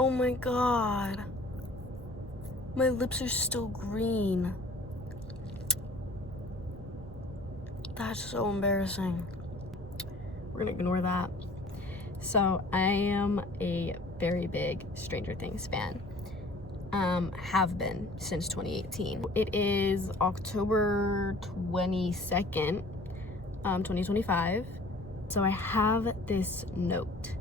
Oh my god. My lips are still green. That's so embarrassing. We're gonna ignore that. So I am a very big Stranger Things fan. Have been since 2018. It is October 22nd, 2025. So I have this note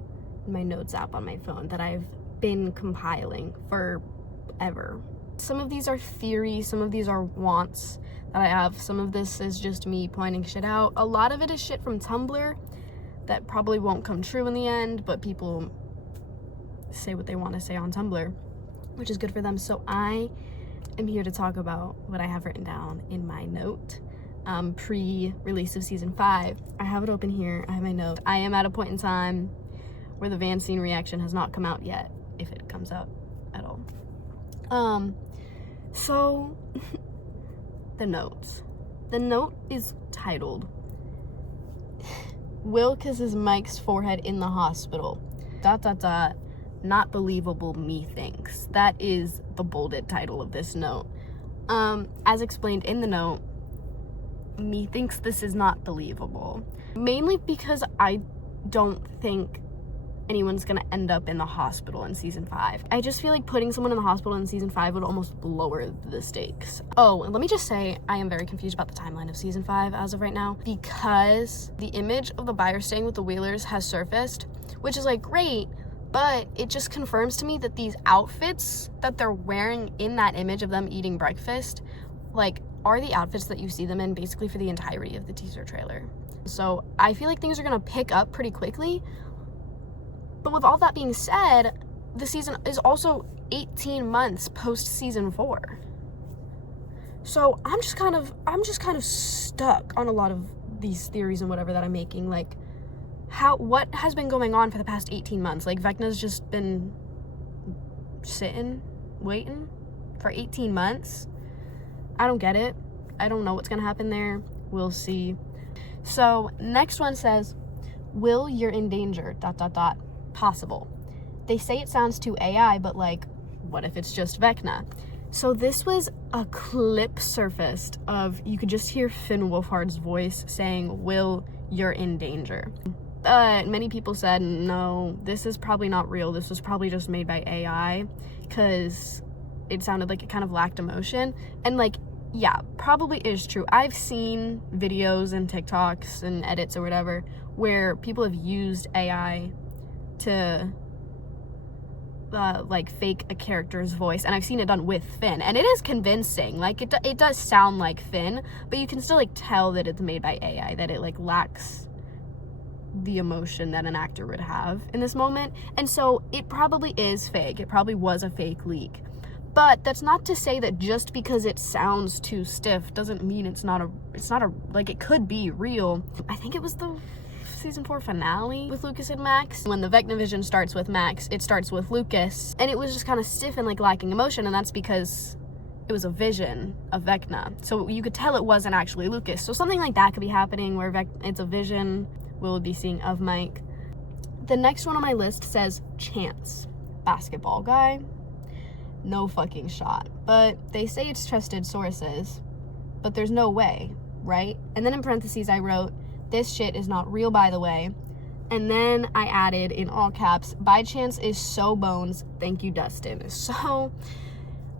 in my notes app on my phone that I've been compiling forever. Some of these are theories, some of these are wants that I have. Some of this is just me pointing shit out. A lot of it is shit from Tumblr that probably won't come true in the end, but people say what they want to say on Tumblr, which is good for them. So I am here to talk about what I have written down in my note, pre-release of season 5. I have it open here. I have my note. I am at a point in time where the van scene reaction has not come out yet, if it comes out at all. So the notes. The note is titled, Will kisses Mike's forehead in the hospital. ... Not believable, me thinks. That is the bolded title of this note. As explained in the note, me thinks this is not believable. Mainly because I don't think anyone's gonna end up in the hospital in season 5. I just feel like putting someone in the hospital in season 5 would almost lower the stakes. Oh, and let me just say, I am very confused about the timeline of season 5 as of right now, because the image of the byler staying with the Wheelers has surfaced, which is like great, but it just confirms to me that these outfits that they're wearing in that image of them eating breakfast, like, are the outfits that you see them in basically for the entirety of the teaser trailer. So I feel like things are gonna pick up pretty quickly. But with all that being said, the season is also 18 months post season 4. So I'm just kind of stuck on a lot of these theories and whatever that I'm making. Like, what has been going on for the past 18 months? Like, Vecna's just been sitting, waiting for 18 months. I don't get it. I don't know what's gonna happen there. We'll see. So next one says, Will, you're in danger, ... Possible. They say it sounds too AI, but like, what if it's just Vecna? So this was a clip surfaced of, you could just hear Finn Wolfhard's voice saying, Will, you're in danger. But many people said, no, this is probably not real. This was probably just made by AI, because it sounded like it kind of lacked emotion. And like, yeah, probably is true. I've seen videos and TikToks and edits or whatever where people have used AI to like fake a character's voice, and I've seen it done with Finn, and it is convincing. Like, it does sound like Finn, but you can still like tell that it's made by AI, that it like lacks the emotion that an actor would have in this moment. And so it probably is fake. It probably was a fake leak, but that's not to say that just because it sounds too stiff doesn't mean it's not a like, it could be real. I think it was the season 4 finale with Lucas and Max. When the Vecna vision starts with Max, it starts with Lucas, and it was just kind of stiff and like lacking emotion, and that's because it was a vision of Vecna. So you could tell it wasn't actually Lucas. So something like that could be happening where it's a vision we'll be seeing of Mike. The next one on my list says Chance, basketball guy. No fucking shot. But they say it's trusted sources, but there's no way, right? And then in parentheses I wrote, this shit is not real, by the way. And then I added in all caps, by chance is so bones, thank you, Dustin. So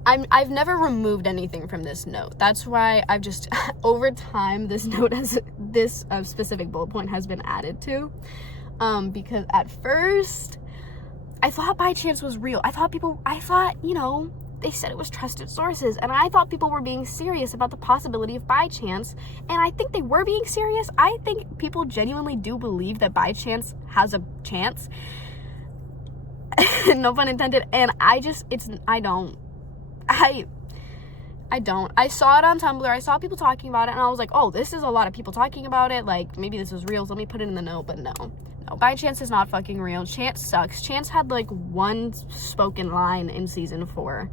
I've never removed anything from this note. That's why I've just, over time, this note has, this specific bullet point has been added to. Because at first, I thought by chance was real. I thought, you know, they said it was trusted sources, and I thought people were being serious about the possibility of by chance, and I think they were being serious. I think people genuinely do believe that by chance has a chance. No pun intended. And I don't. I saw it on Tumblr. I saw people talking about it, and I was like, oh, this is a lot of people talking about it. Like, maybe this is real, so let me put it in the note. But no, by chance is not fucking real. Chance sucks. Chance had like one spoken line in season 4.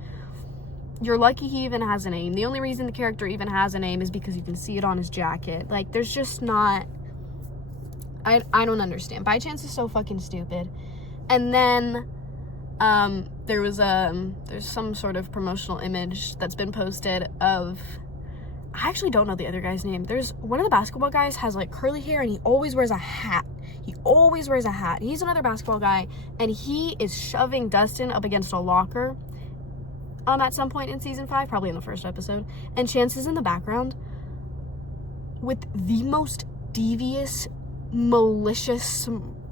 You're lucky he even has a name. The only reason the character even has a name is because you can see it on his jacket. Like, there's just not, I don't understand. By chance is so fucking stupid. And then There's some sort of promotional image that's been posted of, I actually don't know the other guy's name. There's one of the basketball guys has like curly hair and he always wears a hat. He's another basketball guy, and he is shoving Dustin up against a locker at some point in season 5, probably in the first episode, and Chance is in the background with the most devious, malicious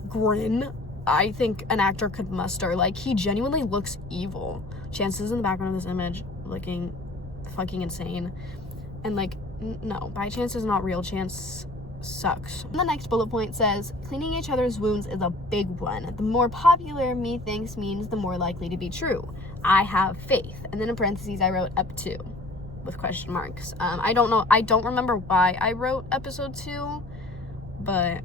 grin I think an actor could muster. Like, he genuinely looks evil. Chance is in the background of this image looking fucking insane, and like, no, by Chance is not real. Chance sucks. The next bullet point says, cleaning each other's wounds is a big one. The more popular methinks means the more likely to be true. I have faith. And then in parentheses I wrote up to with question marks. I don't remember why I wrote episode 2, but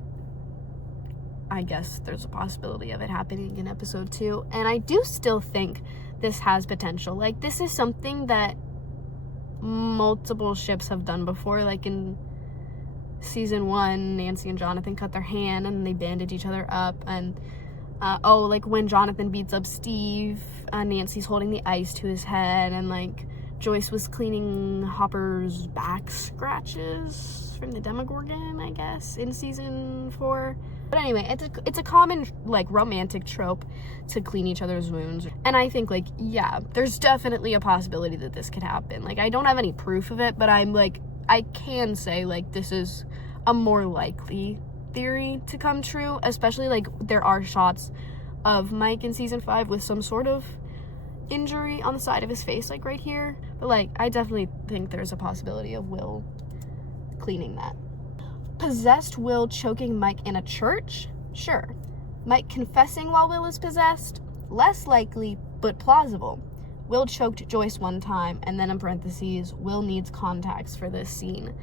I guess there's a possibility of it happening in episode 2. And I do still think this has potential. Like, this is something that multiple ships have done before. Like in season 1, Nancy and Jonathan cut their hand and they bandaged each other up, and like when Jonathan beats up Steve, Nancy's holding the ice to his head, and like Joyce was cleaning Hopper's back scratches from the Demogorgon, I guess, in season 4. But anyway, it's a common like romantic trope to clean each other's wounds, and I think like, yeah, there's definitely a possibility that this could happen. Like, I don't have any proof of it, but I'm like, I can say like this is a more likely theory to come true, especially like there are shots of Mike in season 5 with some sort of injury on the side of his face, like right here. But like, I definitely think there's a possibility of Will cleaning that. Possessed Will choking Mike in a church? Sure. Mike confessing while Will is possessed? Less likely, but plausible. Will choked Joyce one time, and then in parentheses, Will needs contacts for this scene.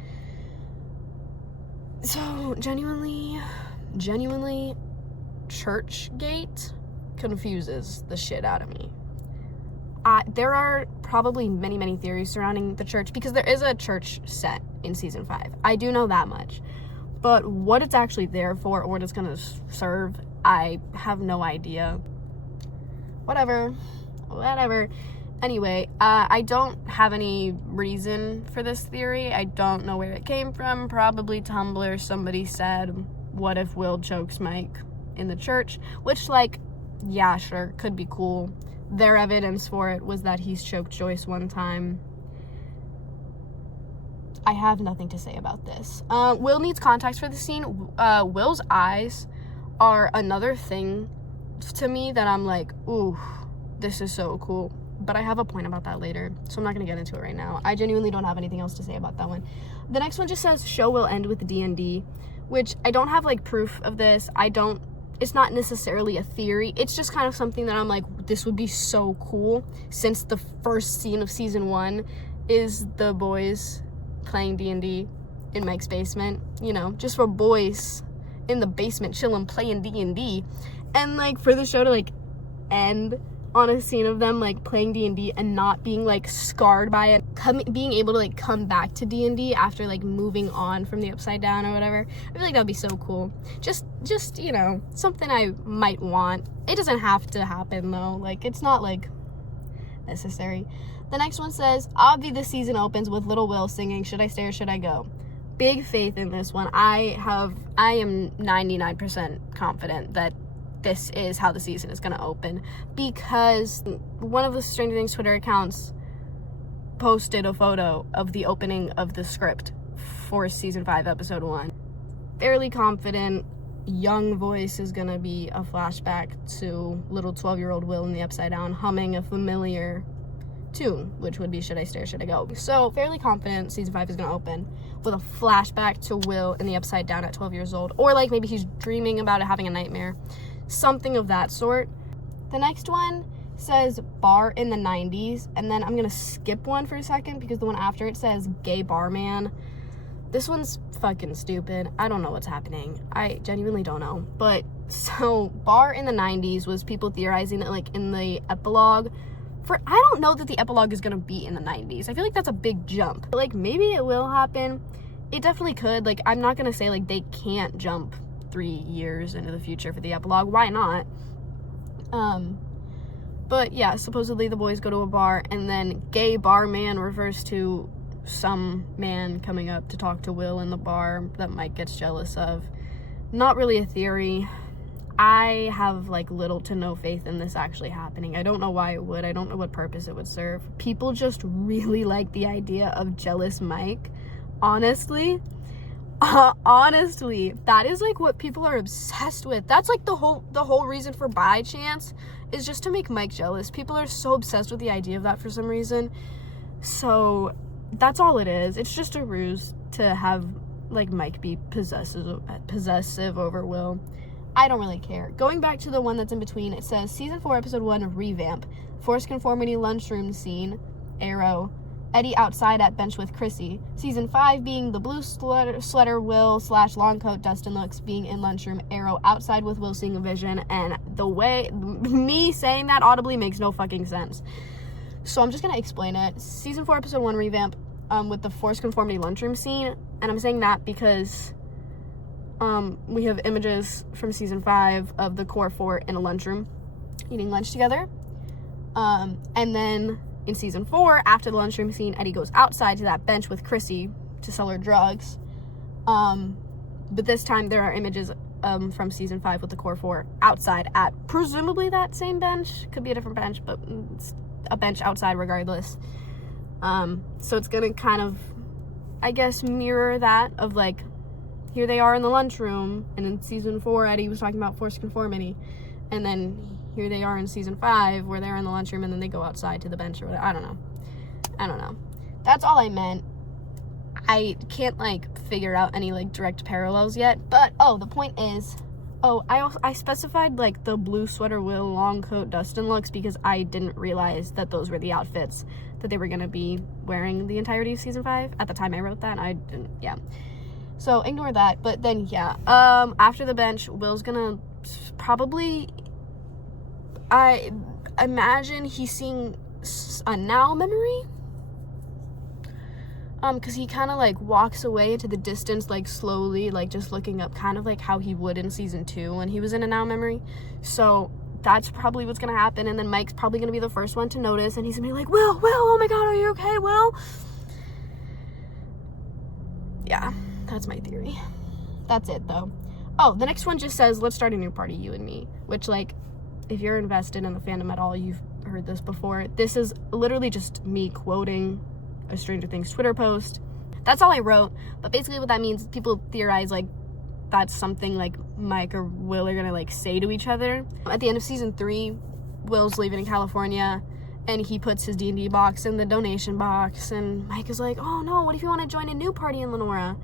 So, genuinely, Churchgate confuses the shit out of me. There are probably many theories surrounding the church, because there is a church set in season 5. I do know that much. But what it's actually there for, or what it's gonna serve, I have no idea. Whatever. Anyway, I don't have any reason for this theory. I don't know where it came from. Probably Tumblr. Somebody said, what if Will chokes Mike in the church? Which, like, yeah, sure, could be cool. Their evidence for it was that he's choked Joyce one time. I have nothing to say about this. Will needs contacts for the scene. Will's eyes are another thing to me that I'm like, ooh, this is so cool. But I have a point about that later, so I'm not going to get into it right now. I genuinely don't have anything else to say about that one. The next one just says, show will end with D&D, which I don't have, like, proof of this. It's not necessarily a theory. It's just kind of something that I'm like, this would be so cool, since the first scene of season 1 is the boys playing D&D in Mike's basement. You know, just for boys in the basement chilling, playing D&D. And, like, for the show to, like, end on a scene of them like playing D&D and not being like scarred by it, being able to like come back to D&D after like moving on from the Upside Down or whatever. I feel like that'd be so cool. Just you know, something I might want. It doesn't have to happen though. Like, it's not like necessary. The next one says, obvi the season opens with little Will singing Should I Stay or Should I Go? Big faith in this one. I am 99% confident that this is how the season is going to open, because one of the Stranger Things Twitter accounts posted a photo of the opening of the script for season 5 episode 1. Fairly confident young voice is going to be a flashback to little 12-year-old Will in the Upside Down humming a familiar tune, which would be Should I Stay or Should I Go? So fairly confident season 5 is going to open with a flashback to Will in the Upside Down at 12 years old, or like maybe he's dreaming about it, having a nightmare. Something of that sort. The next one says bar in the 90s, and then I'm gonna skip one for a second because the one after it says gay barman. This one's fucking stupid. I don't know what's happening. I genuinely don't know. But so bar in the 90s was people theorizing that like in the epilogue I don't know that the epilogue is gonna be in the 90s. I feel like that's a big jump. But, like, maybe it will happen. It definitely could. Like, I'm not gonna say like they can't jump 3 years into the future for the epilogue. Why not? But yeah, supposedly the boys go to a bar, and then gay barman refers to some man coming up to talk to Will in the bar that Mike gets jealous of. Not really a theory. I have like little to no faith in this actually happening. I don't know why it would. I don't know what purpose it would serve. People just really like the idea of jealous Mike. Honestly, that is like what people are obsessed with. That's like the whole reason for By Chance is just to make Mike jealous. People are so obsessed with the idea of that for some reason. So that's all it is. It's just a ruse to have like Mike be possessive over Will. I don't really care. Going back to the one that's in between, it says season 4 episode 1 revamp, forced conformity lunchroom scene, arrow, Eddie outside at bench with Chrissy. Season 5 being the blue sweater Will / long coat Dustin looks being in lunchroom, arrow outside with Will seeing a vision, and the way me saying that audibly makes no fucking sense. So I'm just gonna explain it. Season 4 episode 1 revamp with the forced conformity lunchroom scene, and I'm saying that because we have images from season 5 of the core 4 in a lunchroom eating lunch together. And then in season 4, after the lunchroom scene, Eddie goes outside to that bench with Chrissy to sell her drugs. But this time there are images from season 5 with the core 4 outside at presumably that same bench. Could be a different bench, but it's a bench outside regardless. So it's gonna kind of, I guess, mirror that of like, here they are in the lunchroom, and in season 4, Eddie was talking about forced conformity, and then here they are in season 5, where they're in the lunchroom, and then they go outside to the bench or whatever. I don't know. That's all I meant. I can't, like, figure out any, like, direct parallels yet, but, the point is, I specified, like, the blue sweater Will long coat Dustin looks because I didn't realize that those were the outfits that they were gonna be wearing the entirety of season 5. At the time I wrote that, I didn't, yeah. So ignore that, but then yeah, after the bench, Will's gonna probably, I imagine he's seeing a now memory, because he kind of like walks away into the distance, like slowly, like just looking up, kind of like how he would in season 2 when he was in a now memory. So that's probably what's gonna happen, and then Mike's probably gonna be the first one to notice, and he's gonna be like, Will, oh my god, are you okay, Will? Yeah. That's my theory. That's it, though. The next one just says, let's start a new party, you and me. Which, like, if you're invested in the fandom at all, you've heard this before. This is literally just me quoting a Stranger Things Twitter post. That's all I wrote. But basically what that means, people theorize, like, that's something, like, Mike or Will are gonna, like, say to each other. At the end of season 3, Will's leaving in California, and he puts his D&D box in the donation box, and Mike is like, oh, no, what if you want to join a new party in Lenora?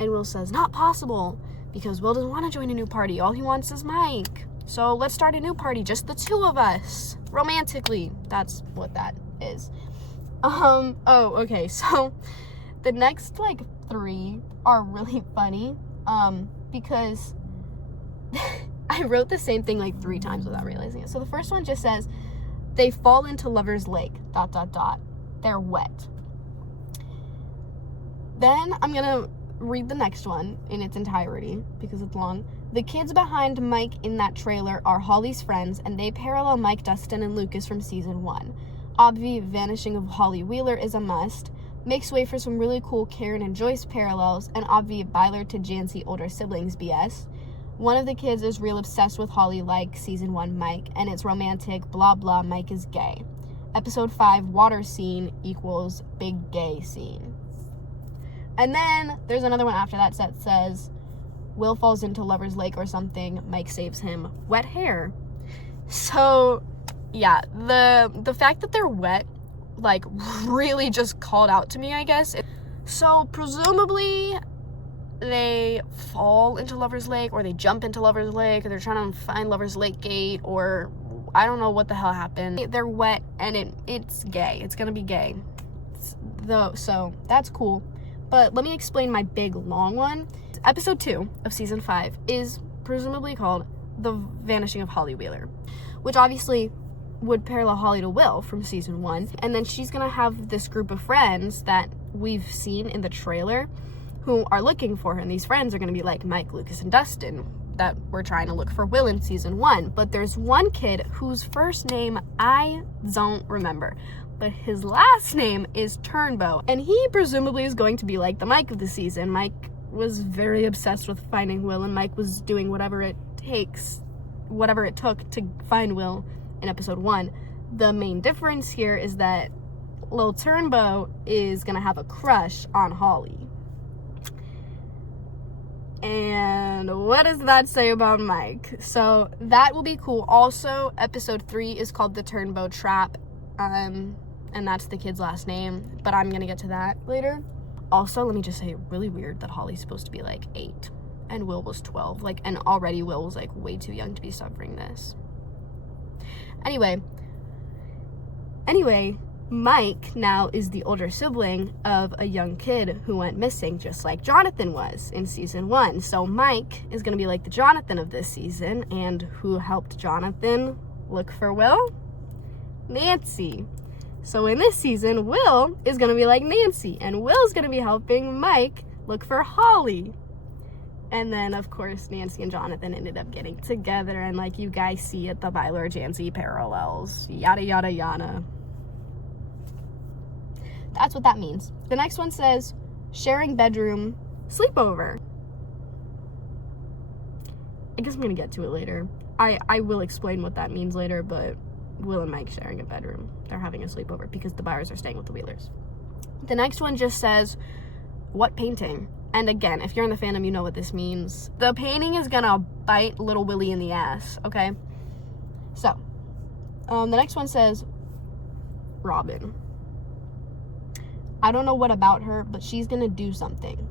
And Will says, not possible, because Will doesn't want to join a new party. All he wants is Mike. So let's start a new party, just the two of us, romantically. That's what that is. Okay, so the next, like, 3 are really funny, because I wrote the same thing, like, 3 times without realizing it. So the first one just says, they fall into Lover's Lake, ... They're wet. Then I'm gonna read the next one in its entirety because it's long. The kids behind Mike in that trailer are Holly's friends, and they parallel Mike, Dustin, and Lucas from season 1. Obvi vanishing of Holly Wheeler is a must. Makes way for some really cool Karen and Joyce parallels, and obvi Byler to Jancy older siblings BS. One of the kids is real obsessed with Holly like season 1 Mike, and it's romantic, blah blah, Mike is gay. Episode 5 water scene equals big gay scene. And then there's another one after that says, Will falls into Lover's Lake or something, Mike saves him, wet hair. So, yeah, the fact that they're wet, like, really just called out to me, I guess. So, presumably, they fall into Lover's Lake, or they jump into Lover's Lake, or they're trying to find Lover's Lake gate, or I don't know what the hell happened. They're wet, and it's gay. It's gonna be gay. So, that's cool. But let me explain my big, long one. Episode 2 of season 5 is presumably called The Vanishing of Holly Wheeler, which obviously would parallel Holly to Will from season 1. And then she's gonna have this group of friends that we've seen in the trailer who are looking for her. And these friends are gonna be like Mike, Lucas, and Dustin. that were trying to look for Will in season 1. But there's one kid whose first name I don't remember, but his last name is Turnbow, and he presumably is going to be like the Mike of the season. Mike was very obsessed with finding Will, and Mike was doing whatever it took to find Will in episode 1. The main difference here is that Lil Turnbow is gonna have a crush on Holly. And what does that say about Mike? So that will be cool. Also, episode 3 is called The Turnbow Trap, and that's the kid's last name, but I'm gonna get to that later. Also, let me just say, really weird that Holly's supposed to be like 8 and Will was 12, like, and already Will was like way too young to be suffering this. Anyway, Mike now is the older sibling of a young kid who went missing, just like Jonathan was in season 1. So Mike is going to be like the Jonathan of this season. And who helped Jonathan look for Will? Nancy. So in this season, Will is going to be like Nancy, and Will's going to be helping Mike look for Holly. And then, of course, Nancy and Jonathan ended up getting together, and like you guys see at the byler Jancy parallels, yada yada yada. That's what that means. The next one says, sharing bedroom, sleepover. I guess I'm gonna get to it later. I will explain what that means later, but Will and Mike sharing a bedroom. They're having a sleepover because the Byers are staying with the Wheelers. The next one just says, what painting? And again, if you're in the fandom, you know what this means. The painting is gonna bite little Willie in the ass, okay? So, the next one says, Robin. I don't know what about her, but she's gonna do something.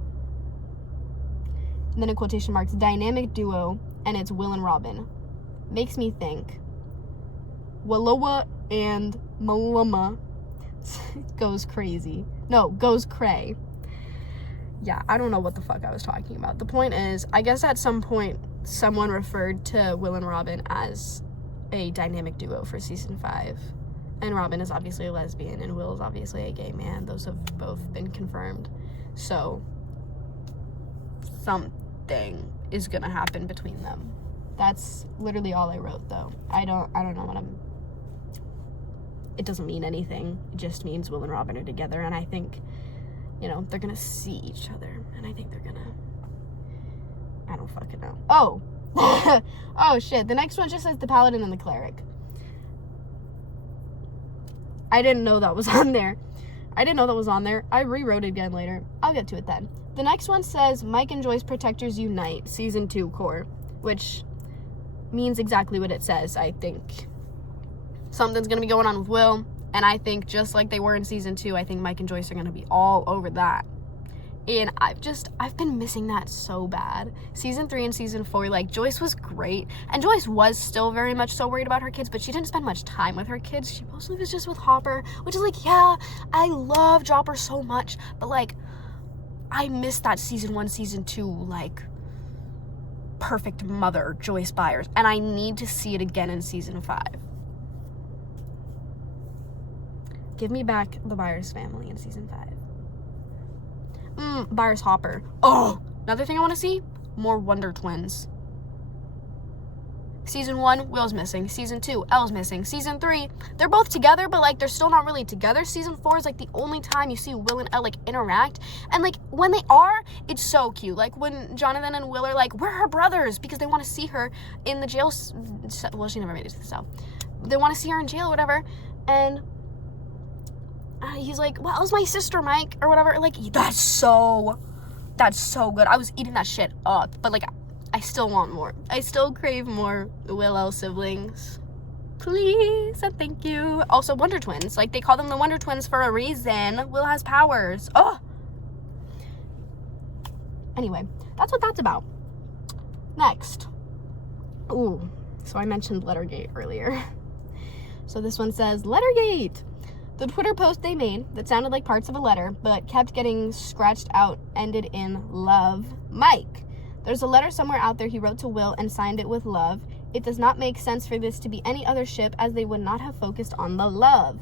And then in quotation marks, dynamic duo, and it's Will and Robin. Makes me think Willowa and Maluma goes crazy. No, goes cray. Yeah, I don't know what the fuck I was talking about. The point is, I guess at some point, someone referred to Will and Robin as a dynamic duo for season 5. And Robin is obviously a lesbian, and Will is obviously a gay man. Those have both been confirmed. So, something is gonna happen between them. That's literally all I wrote, though. I don't know what it doesn't mean anything. It just means Will and Robin are together, and I think, they're gonna see each other, and I think they're gonna, I don't fucking know. Oh! Oh, shit. The next one just says the Paladin and the Cleric. I didn't know that was on there. I rewrote it again later. I'll get to it then. The next one says Mike and Joyce Protectors Unite, Season 2 core, which means exactly what it says. I think something's going to be going on with Will, and I think just like they were in Season 2, I think Mike and Joyce are going to be all over that. And I've been missing that so bad. Season 3 and Season 4, like, Joyce was great. And Joyce was still very much so worried about her kids, but she didn't spend much time with her kids. She mostly was just with Hopper, which is like, yeah, I love Hopper so much, but, like, I missed that Season 1, Season 2, like, perfect mother, Joyce Byers. And I need to see it again in Season 5. Give me back the Byers family in Season 5. Byers Hopper. Oh, another thing I want to see, more Wonder Twins. Season 1, Will's missing. Season 2, Elle's missing. Season 3, they're both together, but, like, they're still not really together. Season 4 is, like, the only time you see Will and Elle, like, interact. And, like, when they are, it's so cute. Like, when Jonathan and Will are like, we're her brothers, because they want to see her in the jail. Well, she never made it to the cell. They want to see her in jail or whatever. And he's like, well, Elle's my sister, Mike, or whatever. Like, that's so good. I was eating that shit up, but, like, I still want more. I still crave more Will Elle siblings. Please and thank you. Also, Wonder Twins. Like, they call them the Wonder Twins for a reason. Will has powers. Oh! Anyway, that's what that's about. Next. Ooh, so I mentioned Lettergate earlier. So this one says, Lettergate! The Twitter post they made that sounded like parts of a letter, but kept getting scratched out, ended in love, Mike. There's a letter somewhere out there he wrote to Will and signed it with love. It does not make sense for this to be any other ship, as they would not have focused on the love.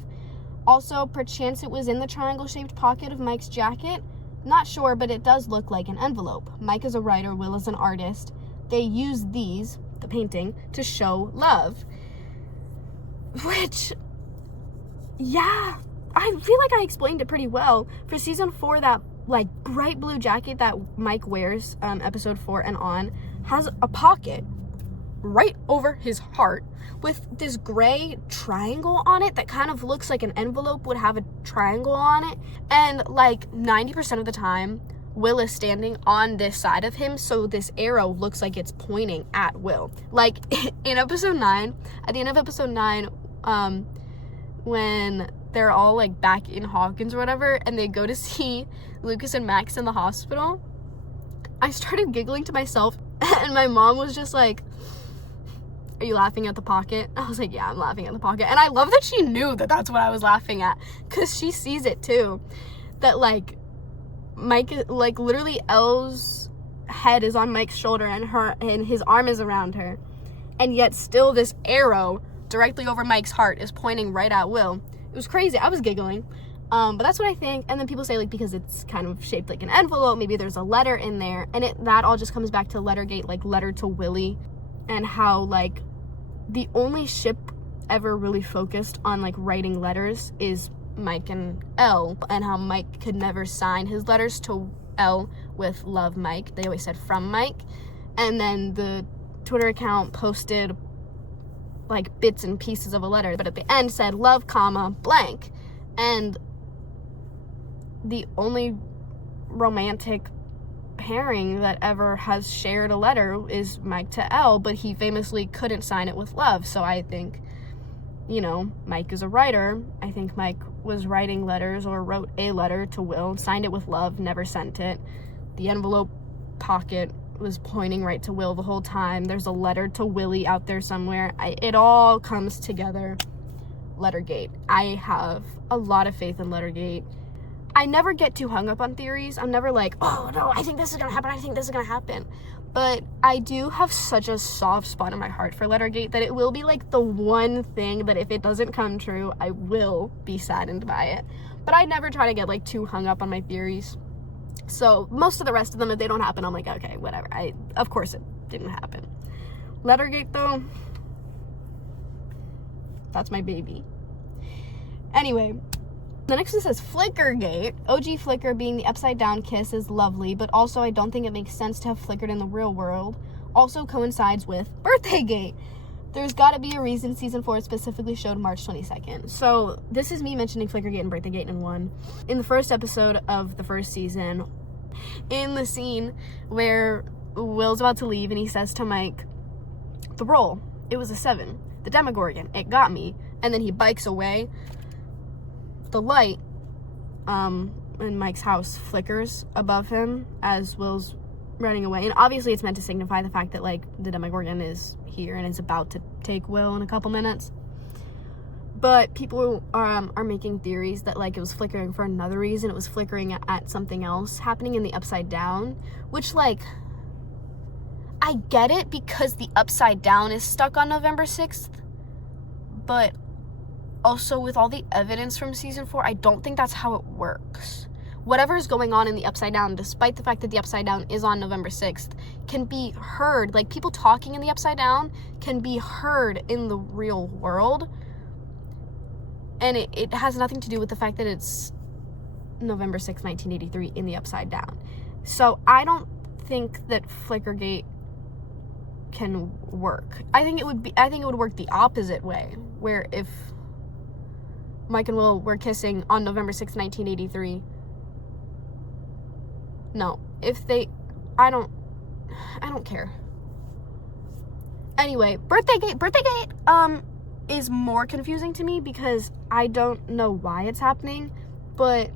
Also, perchance it was in the triangle-shaped pocket of Mike's jacket? Not sure, but it does look like an envelope. Mike is a writer, Will is an artist. they use these, the painting, to show love. Which, yeah, I feel like I explained it pretty well. For season 4, that like bright blue jacket that Mike wears, episode 4 and on, has a pocket right over his heart with this gray triangle on it that kind of looks like an envelope would have a triangle on it. And like 90% of the time, Will is standing on this side of him, so this arrow looks like it's pointing at Will. Like in episode 9, at the end of episode 9, when they're all like back in Hawkins or whatever, and they go to see Lucas and Max in the hospital, I started giggling to myself, and my mom was just like, "Are you laughing at the pocket?" I was like, "Yeah, I'm laughing at the pocket." And I love that she knew that that's what I was laughing at, because she sees it too, that like Mike, like literally Elle's head is on Mike's shoulder and his arm is around her, and yet still this arrow directly over Mike's heart is pointing right at Will. It was crazy. I was giggling. But that's what I think. And then people say, like, because it's kind of shaped like an envelope, maybe there's a letter in there. And that all just comes back to Lettergate, like letter to Willie, and how like the only ship ever really focused on like writing letters is Mike and Elle, and how Mike could never sign his letters to Elle with "Love, Mike." They always said "From Mike." And then the Twitter account posted like bits and pieces of a letter, but at the end said "Love, comma, blank." And the only romantic pairing that ever has shared a letter is Mike to Elle, but he famously couldn't sign it with "Love." So I think, you know, Mike is a writer. I think Mike was writing letters, or wrote a letter to Will, signed it with "Love," never sent it. The envelope pocket was pointing right to Will the whole time. There's a letter to Willie out there somewhere. It all comes together. Lettergate. I have a lot of faith in Lettergate. I never get too hung up on theories. I'm never like, "Oh no, I think this is gonna happen, I think this is gonna happen." But I do have such a soft spot in my heart for Lettergate that it will be like the one thing that if it doesn't come true, I will be saddened by it. But I never try to get like too hung up on my theories. So most of the rest of them, if they don't happen, I'm like, okay, whatever. Of course it didn't happen. Lettergate though, that's my baby. Anyway, the next one says Flickergate. OG Flicker being the upside down kiss is lovely, but also I don't think it makes sense to have flickered in the real world. Also coincides with Birthdagate. There's got to be a reason season 4 specifically showed March 22nd. So this is me mentioning Flickergate and Birthdagate in one. In the first episode of the first season, in the scene where Will's about to leave and he says to Mike, "The roll, it was a 7. The Demogorgon, it got me." And then he bikes away. The light in Mike's house flickers above him as Will's running away. And obviously it's meant to signify the fact that, like, the Demogorgon is here and is about to take Will in a couple minutes. But people are making theories that, like, it was flickering for another reason. It was flickering at something else happening in the Upside Down, which, like, I get it because the Upside Down is stuck on November 6th, but also with all the evidence from season 4, I don't think that's how it works. Whatever is going on in the Upside Down, despite the fact that the Upside Down is on November 6th, can be heard, like, people talking in the Upside Down can be heard in the real world. And it has nothing to do with the fact that it's November 6th, 1983 in the Upside Down. So I don't think that Flickergate can work. I think it would work the opposite way, where if Mike and Will were kissing on November 6th, 1983. No, I don't care. Anyway, Birthdagate is more confusing to me because I don't know why it's happening, but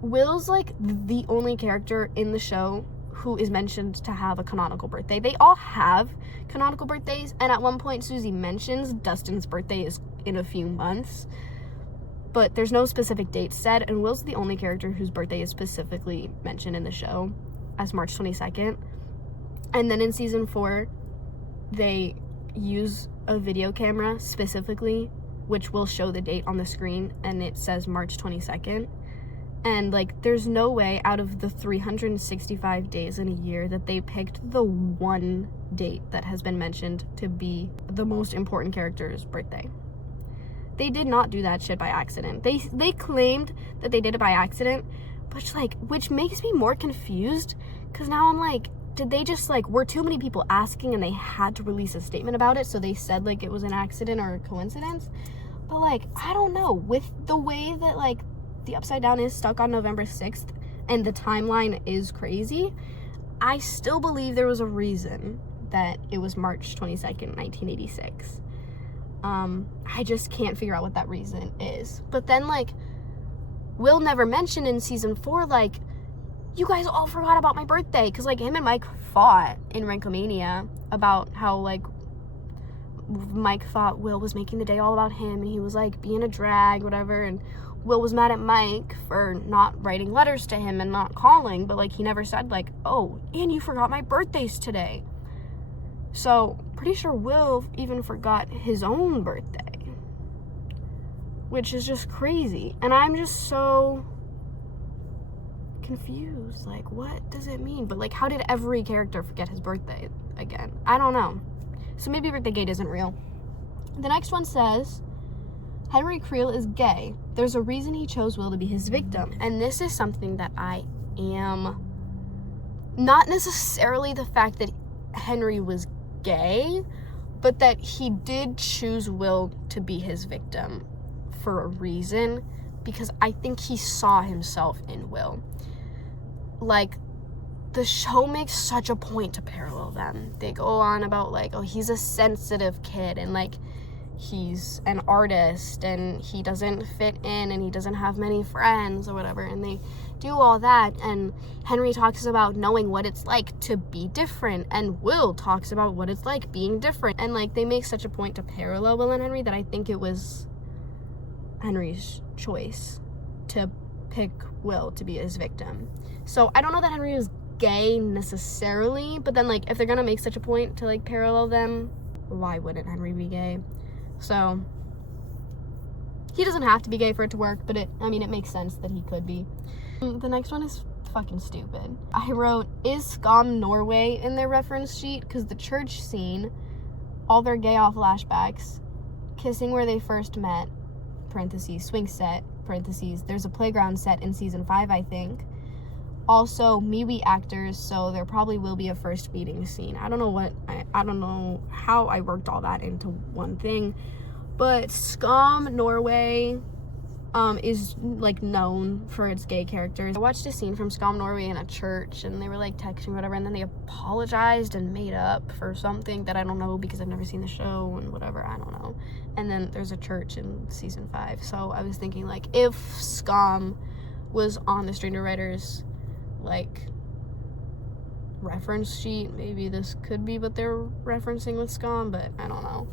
Will's like the only character in the show who is mentioned to have a canonical birthday. They all have canonical birthdays, and at one point Susie mentions Dustin's birthday is in a few months, but there's no specific date said, and Will's the only character whose birthday is specifically mentioned in the show as March 22nd. And then in season 4, they use a video camera specifically, which will show the date on the screen, and it says March 22nd. And, like, there's no way out of the 365 days in a year that they picked the one date that has been mentioned to be the most important character's birthday. They did not do that shit by accident. They claimed that they did it by accident, which makes me more confused, because now I'm like, did they just, like, were too many people asking and they had to release a statement about it, so they said, like, it was an accident or a coincidence? But, like, I don't know. With the way that, like, the Upside Down is stuck on November 6th and the timeline is crazy, I still believe there was a reason that it was March 22nd, 1986. I just can't figure out what that reason is. But then, like, Will never mentioned in season 4, like, you guys all forgot about my birthday, because, like, him and Mike fought in Rankomania about how, like, Mike thought Will was making the day all about him, and he was, like, being a drag, whatever, and Will was mad at Mike for not writing letters to him and not calling, but, like, he never said, like, oh, and you forgot my birthday's today. So, pretty sure Will even forgot his own birthday, which is just crazy. And I'm just so confused. Like, what does it mean? But, like, how did every character forget his birthday again? I don't know. So maybe Birthdagate isn't real. The next one says, Henry Creel is gay. There's a reason he chose Will to be his victim. And this is something that I am... Not necessarily the fact that Henry was gay, but that he did choose Will to be his victim for a reason, because I think he saw himself in Will. Like, the show makes such a point to parallel them. They go on about, like, oh, he's a sensitive kid, and, like, he's an artist, and he doesn't fit in, and he doesn't have many friends, or whatever, and they do all that, and Henry talks about knowing what it's like to be different, and Will talks about what it's like being different, and, like, they make such a point to parallel Will and Henry that I think it was Henry's choice to pick Will to be his victim. So I don't know that Henry was gay necessarily, but then, like, if they're gonna make such a point to, like, parallel them, why wouldn't Henry be gay? So he doesn't have to be gay for it to work, but it makes sense that he could be. The next one is fucking stupid. I wrote, is Skam Norway in their reference sheet? Because the church scene, all their gay off flashbacks, kissing where they first met, parentheses, swing set, parentheses, there's a playground set in season 5, I think. Also, MeWe actors, so there probably will be a first meeting scene. I don't know how I worked all that into one thing, but Skam Norway is, like, known for its gay characters. I watched a scene from Skam Norway in a church, and they were, like, texting whatever, and then they apologized and made up for something that I don't know because I've never seen the show and whatever, I don't know. And then there's a church in season 5, so I was thinking, like, if Skam was on the Stranger Writers, like, reference sheet, maybe this could be what they're referencing with Skam, but I don't know.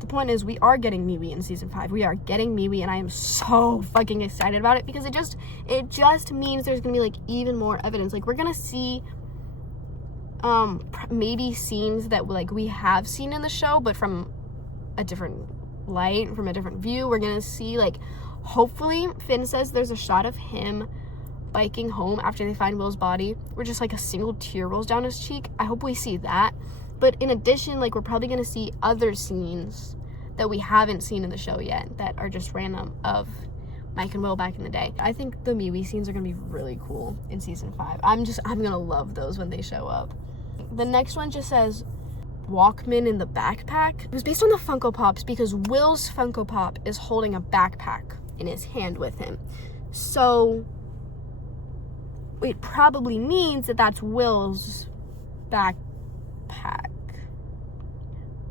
The point is, we are getting MeWe in season 5. We are getting MeWe, and I am so fucking excited about it, because it just means there's gonna be, like, even more evidence. Like, we're gonna see maybe scenes that, like, we have seen in the show, but from a different light, from a different view. We're gonna see, like, hopefully Finn says there's a shot of him biking home after they find Will's body, where just, like, a single tear rolls down his cheek. I hope we see that. But in addition, like, we're probably gonna see other scenes that we haven't seen in the show yet that are just random of Mike and Will back in the day. I think the MeWe scenes are gonna be really cool in season 5. I'm gonna love those when they show up. The next one just says Walkman in the backpack. It was based on the Funko Pops, because Will's Funko Pop is holding a backpack in his hand with him. So it probably means that that's Will's backpack.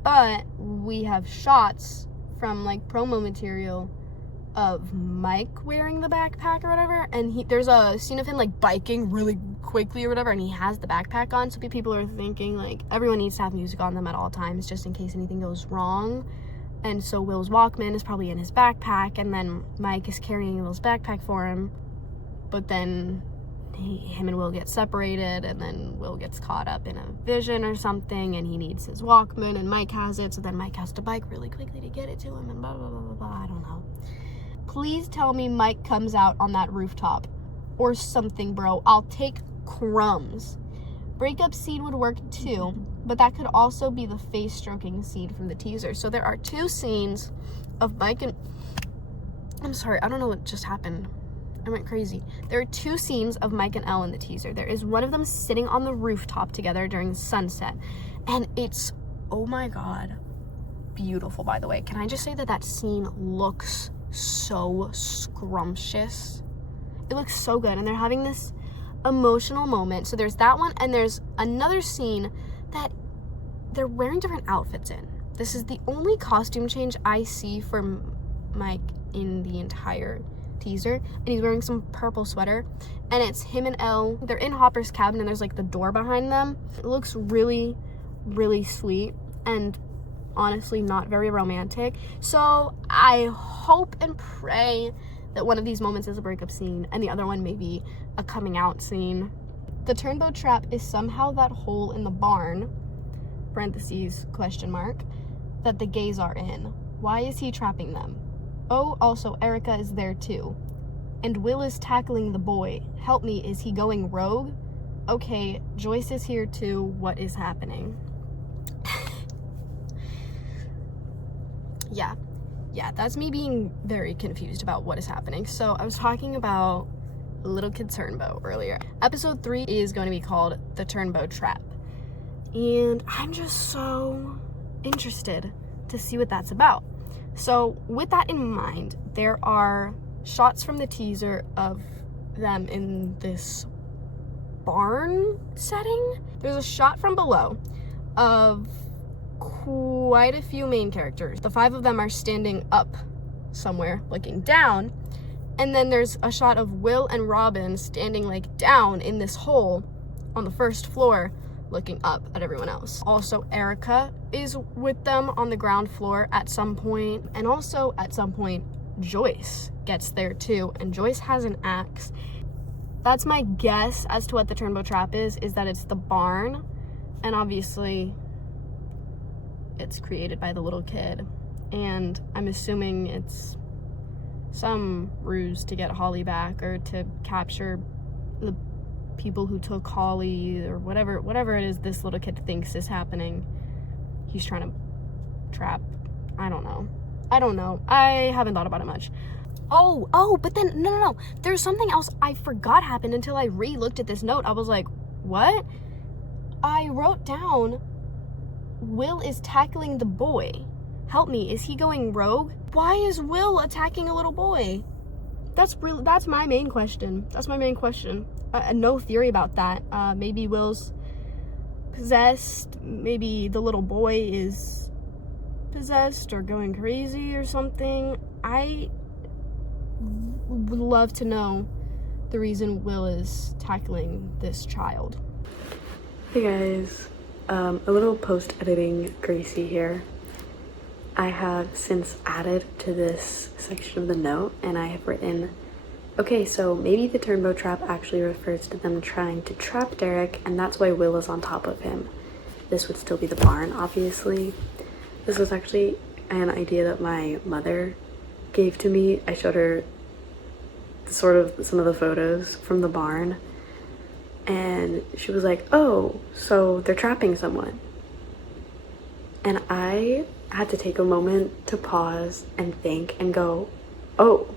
But we have shots from, like, promo material of Mike wearing the backpack or whatever, and there's a scene of him, like, biking really quickly or whatever, and he has the backpack on, so people are thinking, like, everyone needs to have music on them at all times just in case anything goes wrong. And so Will's Walkman is probably in his backpack, and then Mike is carrying Will's backpack for him, but then him and Will get separated, and then Will gets caught up in a vision or something, and he needs his Walkman, and Mike has it, so then Mike has to bike really quickly to get it to him, and blah, blah, blah, blah, blah. I don't know. Please tell me Mike comes out on that rooftop or something, bro. I'll take crumbs. Breakup scene would work too, but that could also be the face stroking scene from the teaser. So there are 2 scenes of Mike and... I'm sorry, I don't know what just happened. I went crazy. There are 2 scenes of Mike and Elle in the teaser. There is one of them sitting on the rooftop together during sunset. And it's, oh my God, beautiful, by the way. Can I just say that that scene looks so scrumptious? It looks so good. And they're having this emotional moment. So there's that one. And there's another scene that they're wearing different outfits in. This is the only costume change I see for Mike in the entire teaser, and he's wearing some purple sweater, and it's him and Elle. They're in Hopper's cabin, and there's like the door behind them. It looks really, really sweet, and honestly not very romantic. So I hope and pray that one of these moments is a breakup scene, and the other one maybe a coming out scene. The turnbow trap is somehow that hole in the barn, parentheses, question mark, that the gays are in. Why is he trapping them? Oh, also, Erica is there too. And Will is tackling the boy. Help me, is he going rogue? Okay, Joyce is here too. What is happening? Yeah, that's me being very confused about what is happening. So I was talking about Little Kid Turnbow earlier. Episode 3 is going to be called The Turnbow Trap. And I'm just so interested to see what that's about. So with that in mind, there are shots from the teaser of them in this barn setting. There's a shot from below of quite a few main characters. The 5 of them are standing up somewhere looking down, and then there's a shot of Will and Robin standing like down in this hole on the first floor looking up at everyone else. Also, Erica is with them on the ground floor at some point, and also at some point Joyce gets there too, and Joyce has an axe. That's my guess as to what the turnbow trap is that it's the barn, and obviously it's created by the little kid, and I'm assuming it's some ruse to get Holly back or to capture the people who took Holly, or whatever it is this little kid thinks is happening. He's trying to trap. I don't know. I haven't thought about it much. Oh, but then no. There's something else I forgot happened until I re-looked at this note. I was like, what? I wrote down, Will is tackling the boy. Help me, is he going rogue? Why is Will attacking a little boy? That's my main question. No theory about that. Maybe Will's possessed. Maybe the little boy is possessed or going crazy or something. I would love to know the reason Will is tackling this child. Hey guys, a little post-editing Gracie here. I have since added to this section of the note, and I have written, okay, so maybe the turnbow trap actually refers to them trying to trap Derek, and that's why Will is on top of him. This would still be the barn, obviously. This was actually an idea that my mother gave to me. I showed her sort of some of the photos from the barn, and she was like, oh, so they're trapping someone. And I had to take a moment to pause and think and go, oh,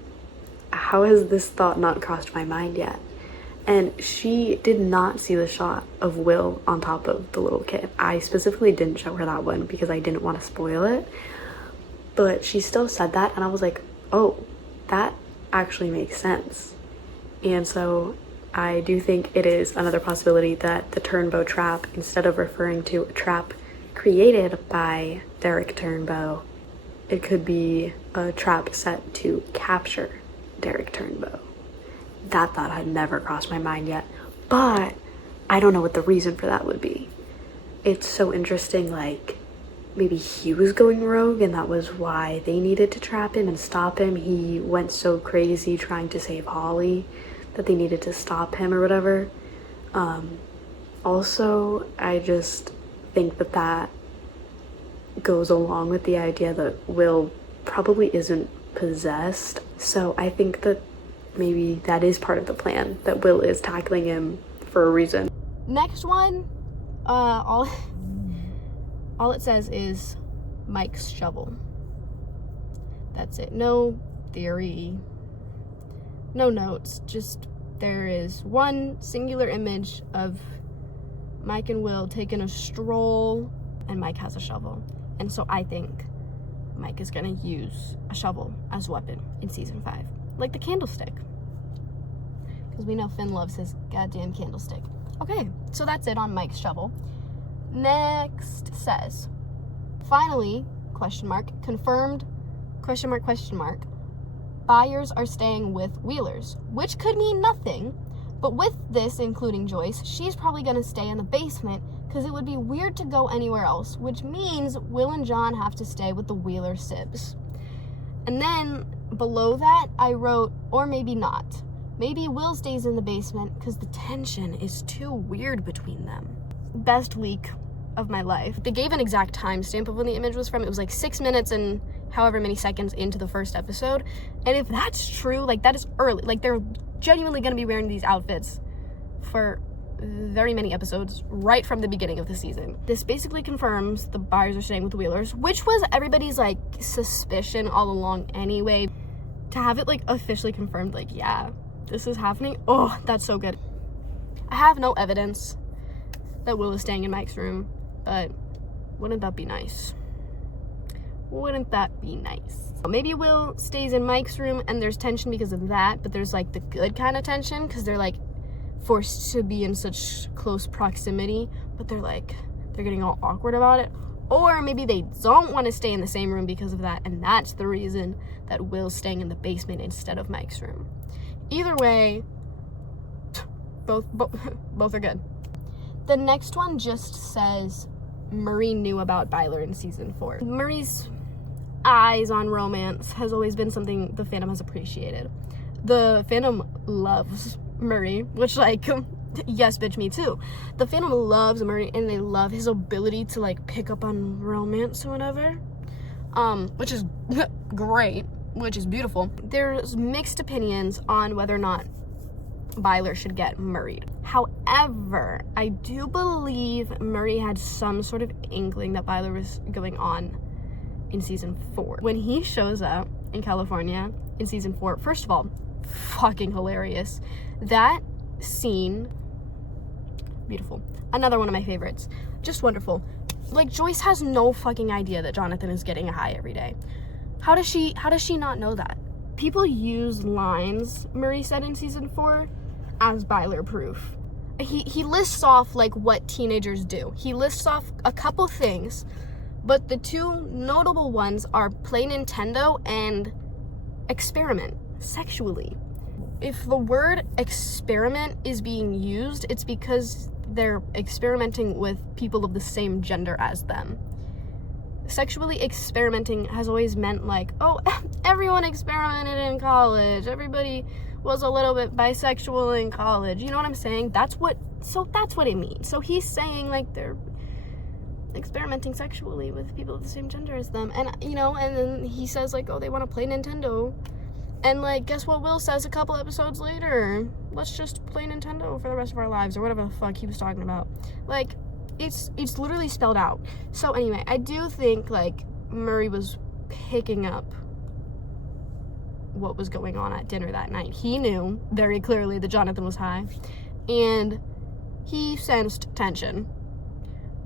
how has this thought not crossed my mind yet? And she did not see the shot of Will on top of the little kid. I specifically didn't show her that one because I didn't want to spoil it, but she still said that, and I was like, oh, that actually makes sense. And so I do think it is another possibility that the turnbow trap, instead of referring to a trap created by Derek Turnbow, it could be a trap set to capture Derek Turnbow. That thought had never crossed my mind yet, but I don't know what the reason for that would be. It's so interesting, like maybe he was going rogue and that was why they needed to trap him and stop him. He went so crazy trying to save Holly that they needed to stop him or whatever. Also, I just think that goes along with the idea that Will probably isn't possessed. So I think that maybe that is part of the plan, that Will is tackling him for a reason. Next one, all it says is Mike's shovel. That's it. No theory, no notes, just there is one singular image of Mike and Will taking a stroll, and Mike has a shovel. And so I think Mike is gonna use a shovel as a weapon in season 5, like the candlestick, because we know Finn loves his goddamn candlestick. Okay, so that's it on Mike's shovel. Next says, finally, confirmed, buyers are staying with Wheelers, which could mean nothing, but with this including Joyce, she's probably gonna stay in the basement because it would be weird to go anywhere else, which means Will and John have to stay with the Wheeler Sibs. And then below that, I wrote, or maybe not. Maybe Will stays in the basement because the tension is too weird between them. Best week of my life. They gave an exact timestamp of when the image was from. It was like 6 minutes and however many seconds into the first episode. And if that's true, like that is early. Like they're genuinely gonna be wearing these outfits for very many episodes right from the beginning of the season. This basically confirms the buyers are staying with the Wheelers, which was everybody's like suspicion all along anyway. To have it like officially confirmed, like, yeah, this is happening. Oh, that's so good. I have no evidence that Will is staying in Mike's room, but wouldn't that be nice? Wouldn't that be nice? Maybe Will stays in Mike's room and there's tension because of that, but there's like the good kind of tension because they're like forced to be in such close proximity, but they're getting all awkward about it. Or maybe they don't want to stay in the same room because of that, and that's the reason that Will's staying in the basement instead of Mike's room. Either way, both are good. The next one just says Murray knew about byler in season 4. Murray's eyes on romance has always been something the fandom has appreciated. The fandom loves Murray, which like, yes bitch, me too. The fandom loves Murray and they love his ability to like pick up on romance or whatever, which is great, which is beautiful. There's mixed opinions on whether or not byler should get Murrayed. However, I do believe Murray had some sort of inkling that byler was going on in season 4. When he shows up in California in season 4, first of all, fucking hilarious. That scene, beautiful. Another one of my favorites. Just wonderful. Like, Joyce has no fucking idea that Jonathan is getting a high every day. How does she not know that? People use lines Murray said in season 4 as byler proof. He lists off like what teenagers do. He lists off a couple things, but the two notable ones are play Nintendo and experiment sexually. If the word experiment is being used, it's because they're experimenting with people of the same gender as them. Sexually experimenting has always meant like, oh, everyone experimented in college. Everybody was a little bit bisexual in college. You know what I'm saying? That's what it means. So he's saying like they're experimenting sexually with people of the same gender as them. And, you know, and then he says like, oh, they want to play Nintendo. And like, guess what Will says a couple episodes later? Let's just play Nintendo for the rest of our lives, or whatever the fuck he was talking about. Like, it's literally spelled out. So anyway, I do think like Murray was picking up what was going on at dinner that night. He knew very clearly that Jonathan was high, and he sensed tension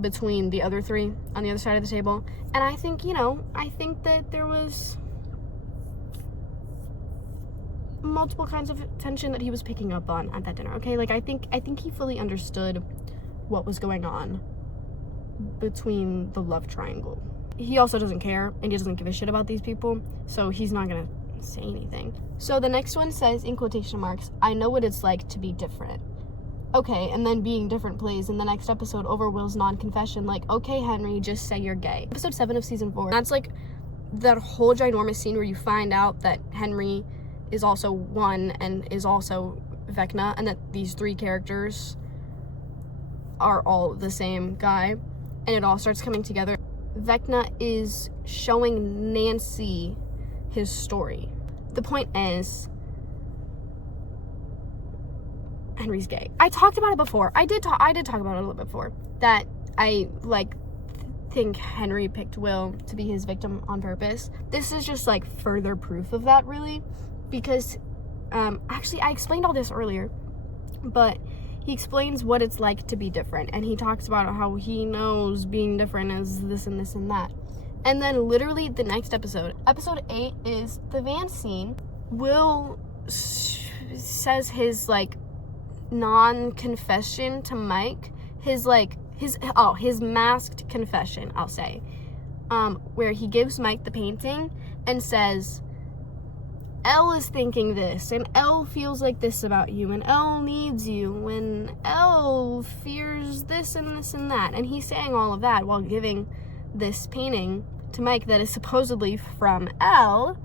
between the other three on the other side of the table. And I think, you know, that there was multiple kinds of tension that he was picking up on at that dinner. Okay, like I think he fully understood what was going on between the love triangle. He also doesn't care and he doesn't give a shit about these people, so he's not gonna say anything. So the next one says, in quotation marks, I know what it's like to be different. Okay, and then being different plays in the next episode over Will's non-confession, like, okay, Henry, just say you're gay. Episode 7 of season 4. That's like that whole ginormous scene where you find out that Henry is also one and is also Vecna, and that these three characters are all the same guy, and it all starts coming together. Vecna is showing Nancy his story. The point is, Henry's gay. I talked about it before. I did talk about it a little bit before, that I think Henry picked Will to be his victim on purpose. This is just further proof of that, really, because actually I explained all this earlier, but he explains what it's like to be different, and he talks about how he knows being different is this and this and that. And then literally the next episode 8, is the van scene. Will says his non-confession to Mike, his masked confession, I'll say, where he gives Mike the painting and says, Elle is thinking this, and Elle feels like this about you, and Elle needs you, and Elle fears this and this and that. And he's saying all of that while giving this painting to Mike that is supposedly from Elle,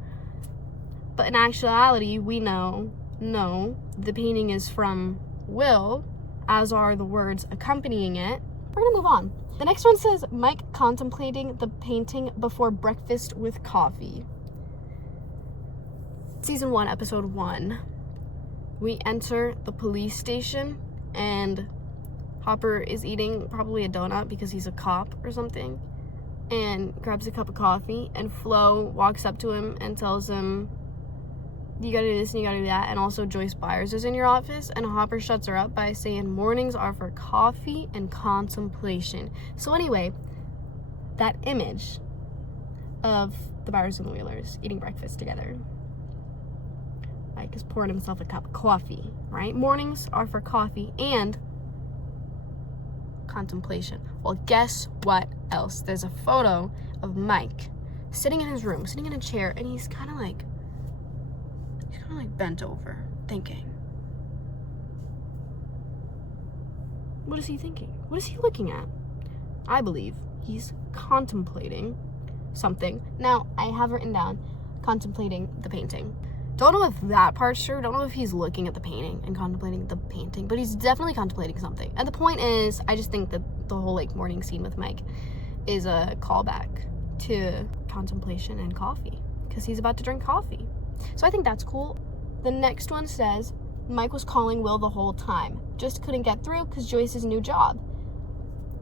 but in actuality, we know, no, the painting is from Will, as are the words accompanying it. We're gonna move on. The next one says, Mike contemplating the painting before breakfast with coffee. Season 1, episode 1. We enter the police station, and Hopper is eating probably a donut because he's a cop or something, and grabs a cup of coffee, and Flo walks up to him and tells him, you gotta do this and you gotta do that, and also Joyce Byers is in your office, and Hopper shuts her up by saying mornings are for coffee and contemplation. So anyway, that image of the Byers and the Wheelers eating breakfast together, Mike is pouring himself a cup of coffee, right? Mornings are for coffee and contemplation. Well, guess what else? There's a photo of Mike sitting in his room, sitting in a chair, and he's kind of bent over, thinking. What is he thinking? What is he looking at? I believe he's contemplating something. Now, I have written down contemplating the painting. Don't know if that part's true. Don't know if he's looking at the painting and contemplating the painting, but he's definitely contemplating something. And the point is, I just think that the whole morning scene with Mike is a callback to contemplation and coffee, because he's about to drink coffee. So I think that's cool. The next one says, Mike was calling Will the whole time, just couldn't get through because Joyce's new job.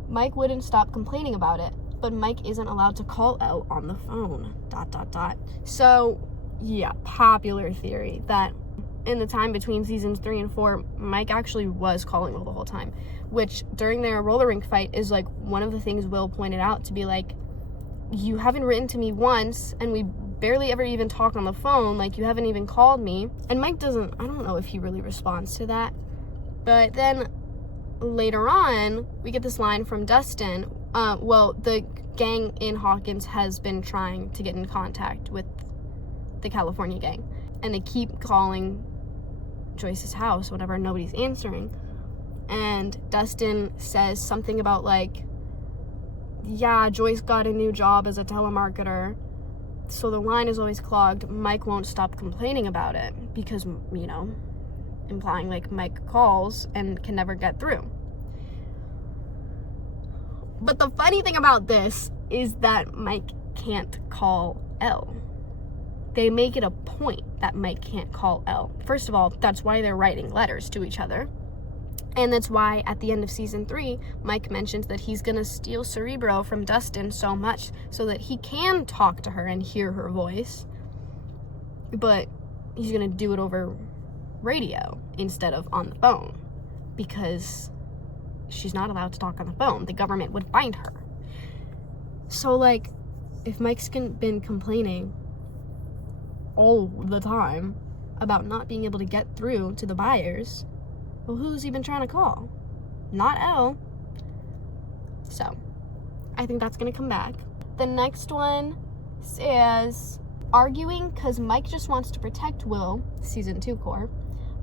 Mike wouldn't stop complaining about it, but Mike isn't allowed to call Elle on the phone, ... So yeah, popular theory that in the time between seasons 3 and 4, Mike actually was calling Will the whole time, which during their roller rink fight is one of the things Will pointed out, to be you haven't written to me once, and we barely ever even talk on the phone, you haven't even called me. And Mike doesn't, I don't know if he really responds to that. But then later on, we get this line from Dustin. The gang in Hawkins has been trying to get in contact with the California gang, and they keep calling Joyce's house, whatever, nobody's answering. And Dustin says something about yeah, Joyce got a new job as a telemarketer, so the line is always clogged. Mike won't stop complaining about it because, implying Mike calls and can never get through. But the funny thing about this is that Mike can't call Elle. They make it a point that Mike can't call Elle. First of all, that's why they're writing letters to each other. And that's why at the end of season 3, Mike mentions that he's gonna steal Cerebro from Dustin so much so that he can talk to her and hear her voice. But he's gonna do it over radio instead of on the phone, because she's not allowed to talk on the phone. The government would find her. So if Mike's been complaining all the time about not being able to get through to the Byers, well, who's he been trying to call? Not Elle. So, I think that's gonna come back. The next one says, arguing because Mike just wants to protect Will, season 2 core,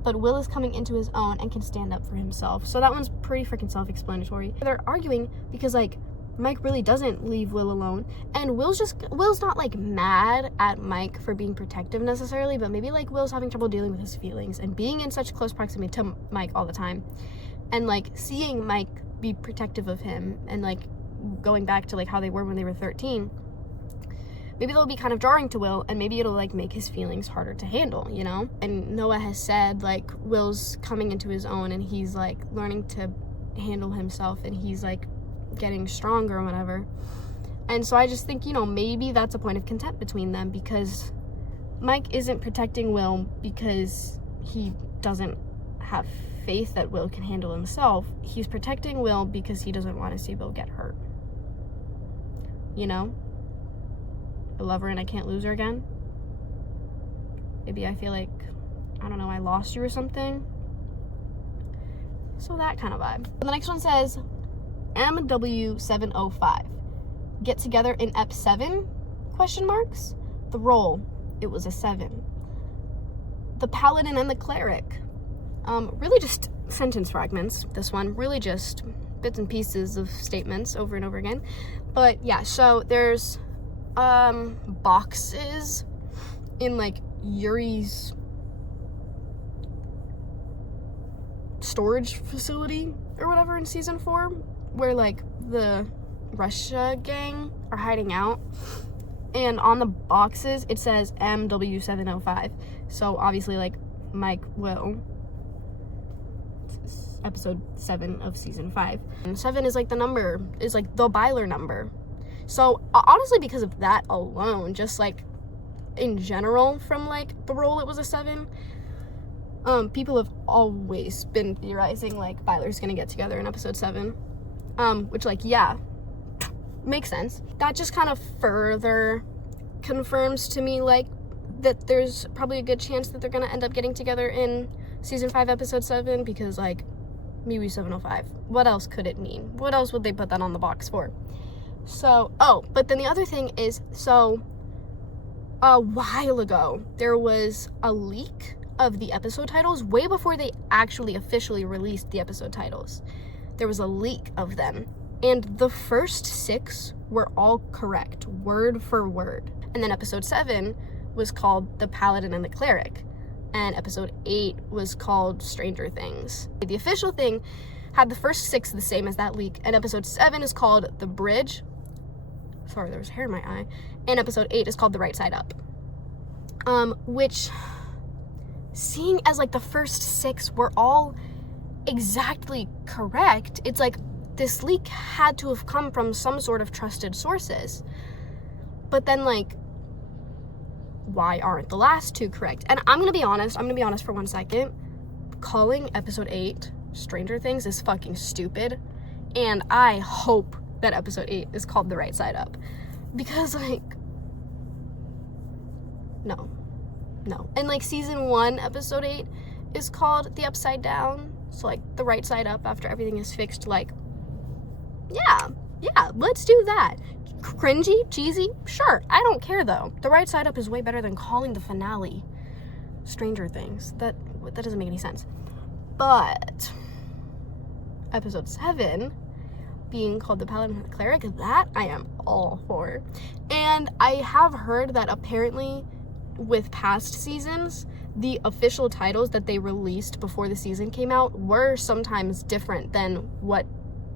but Will is coming into his own and can stand up for himself. So that one's pretty freaking self-explanatory. They're arguing because Mike really doesn't leave Will alone, and Will's not mad at Mike for being protective necessarily, but maybe Will's having trouble dealing with his feelings and being in such close proximity to Mike all the time, and seeing Mike be protective of him, and going back to how they were when they were 13. maybe they'll be kind of jarring to Will, and maybe it'll like make his feelings harder to handle, you know? And Noah has said like Will's coming into his own, and he's like learning to handle himself, and he's like getting stronger or whatever. And so I just think, you know, maybe that's a point of contempt between them, because Mike isn't protecting Will because he doesn't have faith that Will can handle himself. He's protecting Will because he doesn't want to see Will get hurt. You know? I love her and I can't lose her again. Maybe I feel like, I don't know, I lost you or something. So that kind of vibe. The next one says, MW705. Get together in Ep 7? Question marks. The role, it was a 7. The paladin and the cleric. Really just sentence fragments, this one. Really just bits and pieces of statements over and over again. But yeah, so there's boxes in like Yuri's storage facility or whatever in season 4, where like the Russia gang are hiding out, and on the boxes it says MW705. So obviously like Mike Will, episode 7 of season 5, and 7 is like the number, is like the byler number. So honestly, because of that alone, just like in general from like the role, it was a 7. People have always been theorizing like byler's gonna get together in episode 7, which like, yeah, makes sense. That just kind of further confirms to me like that there's probably a good chance that they're gonna end up getting together in season 5 episode 7, because like maybe 705, what else could it mean? What else would they put that on the box for? So, oh, but then the other thing is, so a while ago there was a leak of the episode titles way before they actually officially released the episode titles. There was a leak of them, and the first 6 were all correct, word for word. And then episode 7 was called The Paladin and the Cleric, and episode 8 was called Stranger Things. The official thing had the first 6 the same as that leak, and episode 7 is called The Bridge. Sorry, there was hair in my eye. And episode 8 is called The Right Side Up. Which, seeing as like the first 6 were all exactly correct, it's like this leak had to have come from some sort of trusted sources. But then like, why aren't the last 2 correct? And I'm gonna be honest for 1 second. Calling episode 8 Stranger Things is fucking stupid. And I hope that episode 8 is called The Right Side Up. Because like, no. And like season 1 episode 8 is called The Upside Down. So like the right side up after everything is fixed. Like, yeah, let's do that. Cringy, cheesy, sure, I don't care though. The Right Side Up is way better than calling the finale Stranger Things. That doesn't make any sense. But episode 7 being called The Paladin and the Cleric, that I am all for. And I have heard that apparently with past seasons, the official titles that they released before the season came out were sometimes different than what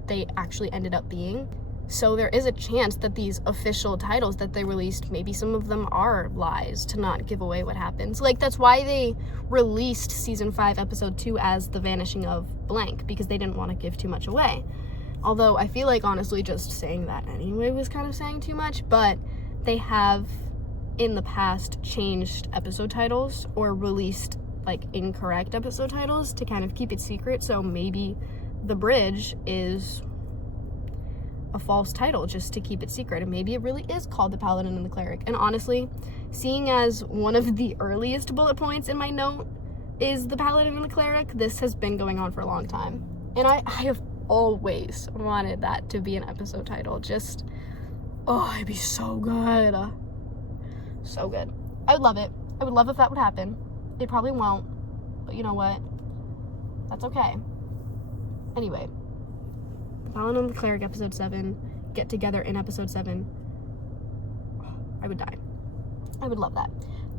they actually ended up being. So there is a chance that these official titles that they released, maybe some of them are lies to not give away what happens. Like, that's why they released season 5 episode 2 as The Vanishing of Blank, because they didn't want to give too much away. Although I feel like honestly just saying that anyway was kind of saying too much, but they have in the past changed episode titles or released like incorrect episode titles to kind of keep it secret. So maybe The Bridge is a false title just to keep it secret, and maybe it really is called The Paladin and the Cleric. And honestly, seeing as one of the earliest bullet points in my note is The Paladin and the Cleric, this has been going on for a long time, and I have always wanted that to be an episode title. Just, oh, it'd be so good. So good. I would love it. I would love if that would happen. It probably won't, but you know what? That's okay. Anyway, The Paladin and the Cleric episode 7, get together in episode 7. I would die. I would love that.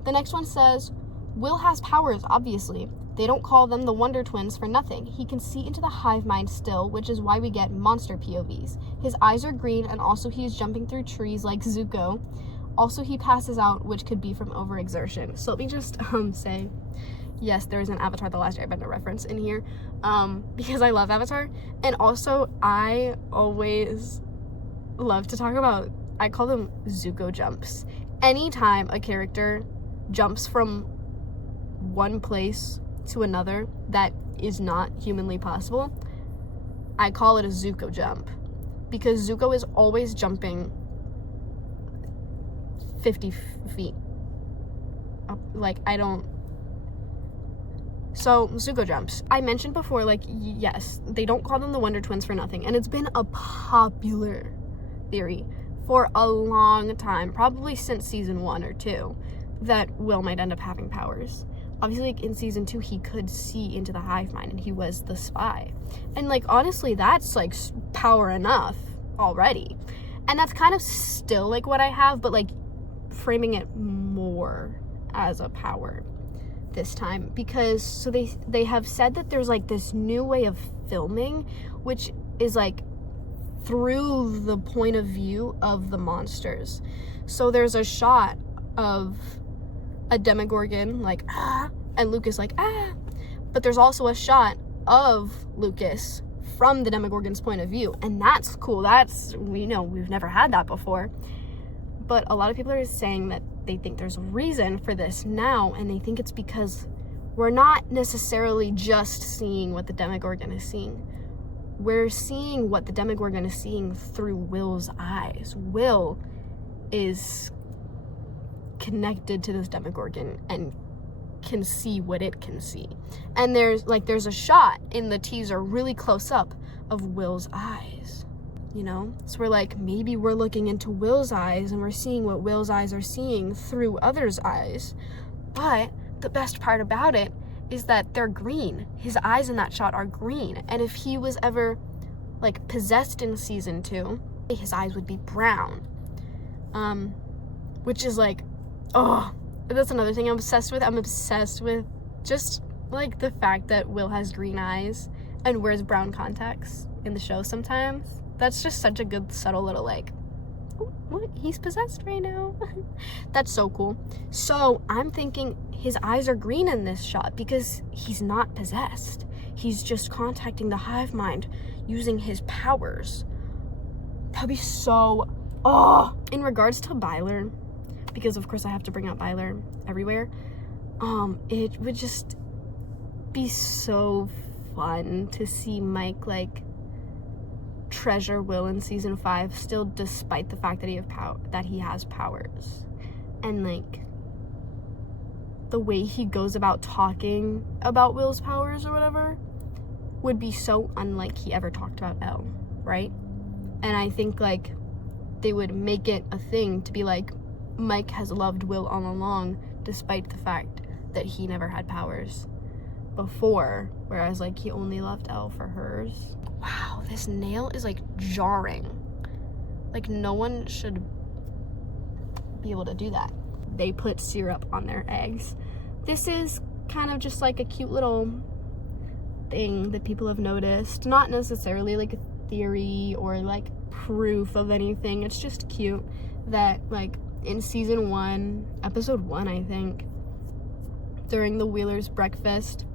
The next one says, Will has powers, obviously. They don't call them the Wonder Twins for nothing. He can see into the hive mind still, which is why we get monster POVs. His eyes are green, and also he's jumping through trees like Zuko. Also, he passes out, which could be from overexertion. So let me just say, yes, there is an Avatar The Last Airbender reference in here, because I love Avatar. And also, I always love to talk about, I call them Zuko jumps. Anytime a character jumps from one place to another that is not humanly possible, I call it a Zuko jump, because Zuko is always jumping 50 feet up. Like, so Zuko jumps, I mentioned before, like, yes, they don't call them the Wonder Twins for nothing, and it's been a popular theory for a long time, probably since season 1 or 2, that Will might end up having powers. Obviously, like, in season 2, he could see into the hive mind, and he was the spy. And, like, honestly, that's, like, power enough already. And that's kind of still, like, what I have, but, like, framing it more as a power this time. Because, so they have said that there's, like, this new way of filming, which is, like, through the point of view of the monsters. So there's a shot of a Demogorgon, like, ah, and Lucas, like, ah. But there's also a shot of Lucas from the Demogorgon's point of view. And that's cool. We know we've never had that before. But a lot of people are saying that they think there's a reason for this now. And they think it's because we're not necessarily just seeing what the Demogorgon is seeing. We're seeing what the Demogorgon is seeing through Will's eyes. Will is connected to this Demogorgon and can see what it can see. And there's a shot in the teaser really close up of Will's eyes, you know? So we're like, maybe we're looking into Will's eyes and we're seeing what Will's eyes are seeing through others' eyes. But the best part about it is that they're green. His eyes in that shot are green. And if he was ever, like, possessed in season 2, his eyes would be brown. Which is, like, oh, that's another thing I'm obsessed with. I'm obsessed with just, like, the fact that Will has green eyes and wears brown contacts in the show sometimes. That's just such a good, subtle little, like, oh, what? He's possessed right now. That's so cool. So I'm thinking his eyes are green in this shot because he's not possessed. He's just contacting the hive mind using his powers. That'd be so, oh. In regards to Byler, because of course I have to bring up Byler everywhere, it would just be so fun to see Mike, like, treasure Will in season 5 still, despite the fact that he has powers. And, like, the way he goes about talking about Will's powers or whatever would be so unlike he ever talked about Elle, right? And I think, like, they would make it a thing to be like, Mike has loved Will all along, despite the fact that he never had powers before, whereas, like, he only loved Elle for hers. Wow, this nail is, like, jarring. Like, no one should be able to do that. They put syrup on their eggs. This is kind of just, like, a cute little thing that people have noticed. Not necessarily, like, a theory or, like, proof of anything. It's just cute that, like, in season 1, episode 1, I think, during the Wheeler's breakfast,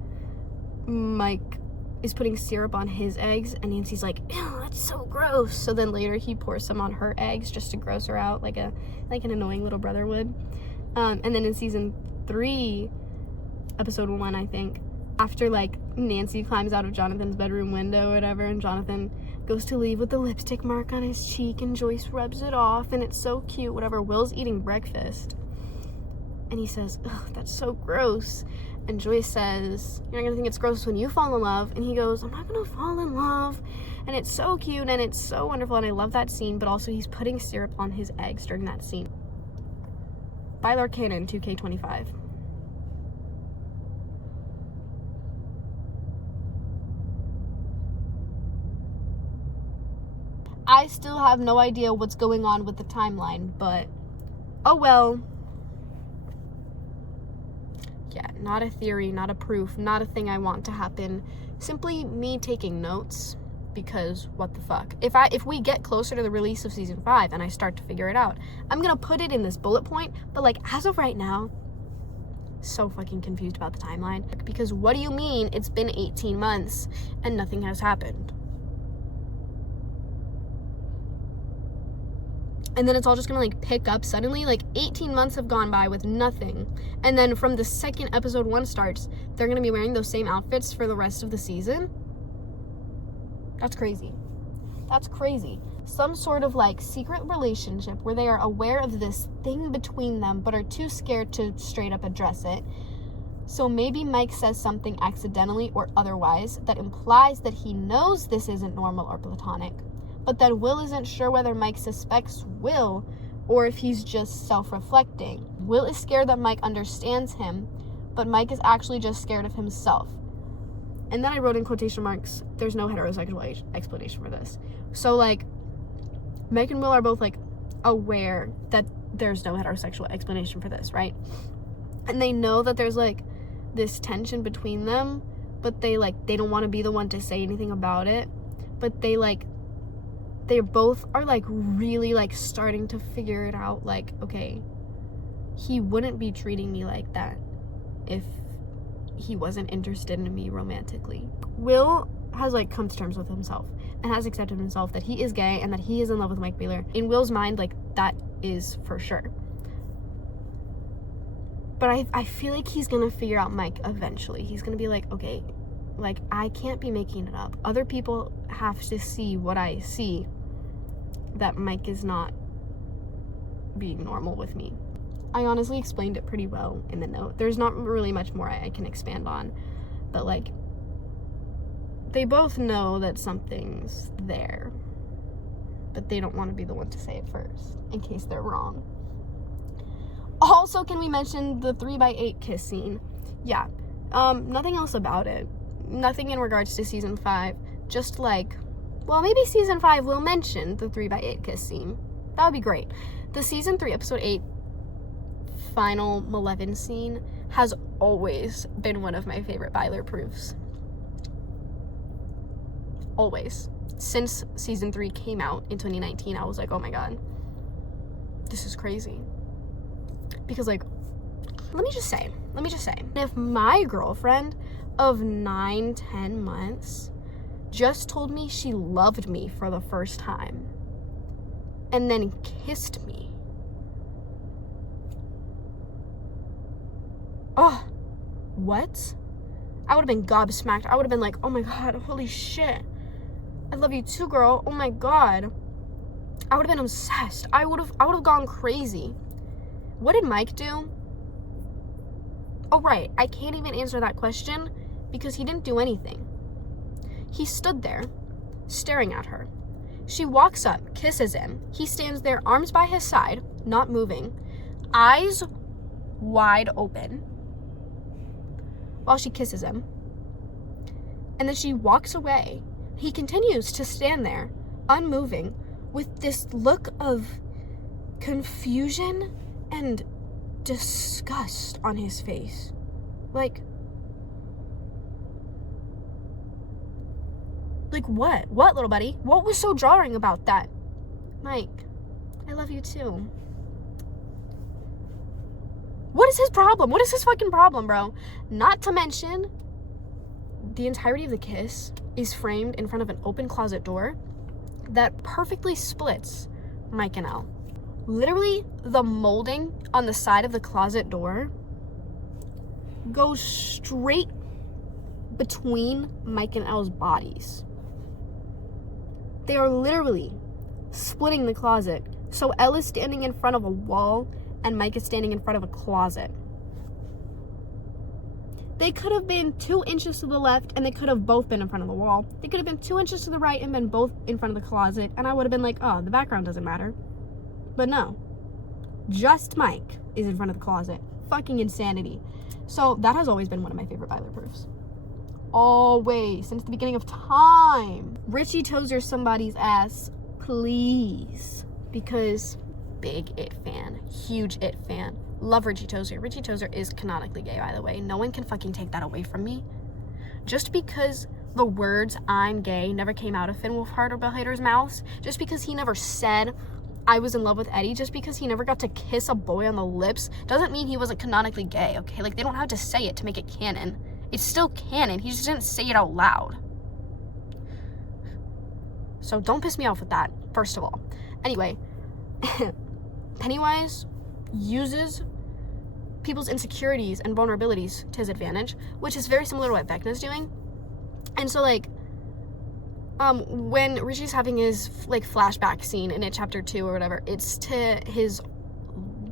Mike is putting syrup on his eggs, and Nancy's like, ew, that's so gross. So then later he pours some on her eggs just to gross her out, like an annoying little brother would. And then in season 3, episode 1, I think, after, like, Nancy climbs out of Jonathan's bedroom window or whatever, and Jonathan goes to leave with the lipstick mark on his cheek, and Joyce rubs it off, and it's so cute, whatever. Will's eating breakfast, and he says, ugh, that's so gross. And Joyce says, you're not gonna think it's gross when you fall in love. And he goes, I'm not gonna fall in love. And it's so cute, and it's so wonderful, and I love that scene, but also he's putting syrup on his eggs during that scene. Byler Canon 2K25. I still have no idea what's going on with the timeline, but oh well. Yeah, not a theory, not a proof, not a thing I want to happen. Simply me taking notes because what the fuck? If we get closer to the release of season 5 and I start to figure it out, I'm gonna put it in this bullet point, but like as of right now, so fucking confused about the timeline. Because what do you mean it's been 18 months and nothing has happened? And then it's all just gonna like pick up suddenly. Like 18 months have gone by with nothing, and then from the second episode 1 starts, they're gonna be wearing those same outfits for the rest of the season. That's crazy. That's crazy. Some sort of like secret relationship where they are aware of this thing between them but are too scared to straight up address it. So maybe Mike says something accidentally or otherwise that implies that he knows this isn't normal or platonic, but that Will isn't sure whether Mike suspects Will or if he's just self-reflecting. Will is scared that Mike understands him, but Mike is actually just scared of himself. And then I wrote in quotation marks, there's no heterosexual explanation for this. So like, Mike and Will are both like aware that there's no heterosexual explanation for this, right? And they know that there's like this tension between them, but they don't want to be the one to say anything about it. But they both are like really like starting to figure it out. Like, okay, he wouldn't be treating me like that if he wasn't interested in me romantically. Will has like come to terms with himself and has accepted himself that he is gay and that he is in love with Mike Byler. In Will's mind, like that is for sure. But I feel like he's gonna figure out Mike eventually. He's gonna be like, okay, like I can't be making it up. Other people have to see what I see, that Mike is not being normal with me. I honestly explained it pretty well in the note. There's not really much more I can expand on, but like, they both know that something's there, but they don't want to be the one to say it first, in case they're wrong. Also, can we mention the 3x8 kiss scene? Yeah, nothing else about it. Nothing in regards to season 5, just like, well, maybe season 5 will mention the 3x8 kiss scene. That would be great. The season 3, episode 8, final Malevolent scene has always been one of my favorite Byler proofs. Always. Since season 3 came out in 2019, I was like, oh my god, this is crazy. Because like, let me just say, if my girlfriend of 9-10 months just told me she loved me for the first time and then kissed me, oh, what? I would have been gobsmacked. I would have been like, oh my god, holy shit, I love you too, girl. Oh my god. I would have been obsessed. I would have gone crazy. What did Mike do? Oh right, I can't even answer that question because he didn't do anything. He stood there, staring at her. She walks up, kisses him. He stands there, arms by his side, not moving, eyes wide open, while she kisses him. And then she walks away. He continues to stand there, unmoving, with this look of confusion and disgust on his face. Like what? What, little buddy? What was so jarring about that? Mike, I love you too. What is his problem? What is his fucking problem, bro? Not to mention, the entirety of the kiss is framed in front of an open closet door that perfectly splits Mike and Elle. Literally, the molding on the side of the closet door goes straight between Mike and Elle's bodies. They are literally splitting the closet. So Elle is standing in front of a wall and Mike is standing in front of a closet. They could have been 2 inches to the left and they could have both been in front of the wall. They could have been 2 inches to the right and been both in front of the closet, and I would have been like, oh, the background doesn't matter. But no. Just Mike is in front of the closet. Fucking insanity. So that has always been one of my favorite Byler proofs. Always. Since the beginning of time. Richie Tozier somebody's ass, please. Because big It fan. Huge It fan. Love Richie Tozier. Richie Tozier is canonically gay, by the way. No one can fucking take that away from me. just because the words "I'm gay" never came out of Finn Wolfhard or Bill Hader's mouths, just because he never said I was in love with Eddie, just because he never got to kiss a boy on the lips, doesn't mean he wasn't canonically gay, okay? Like, they don't have to say it to make it canon. It's still canon. He just didn't say it out loud. So don't piss me off with that, first of all. Anyway, Pennywise uses people's insecurities and vulnerabilities to his advantage, which is very similar to what Vecna's doing. And so, like, when Richie's having his, like, flashback scene in it, chapter 2 or whatever, it's to his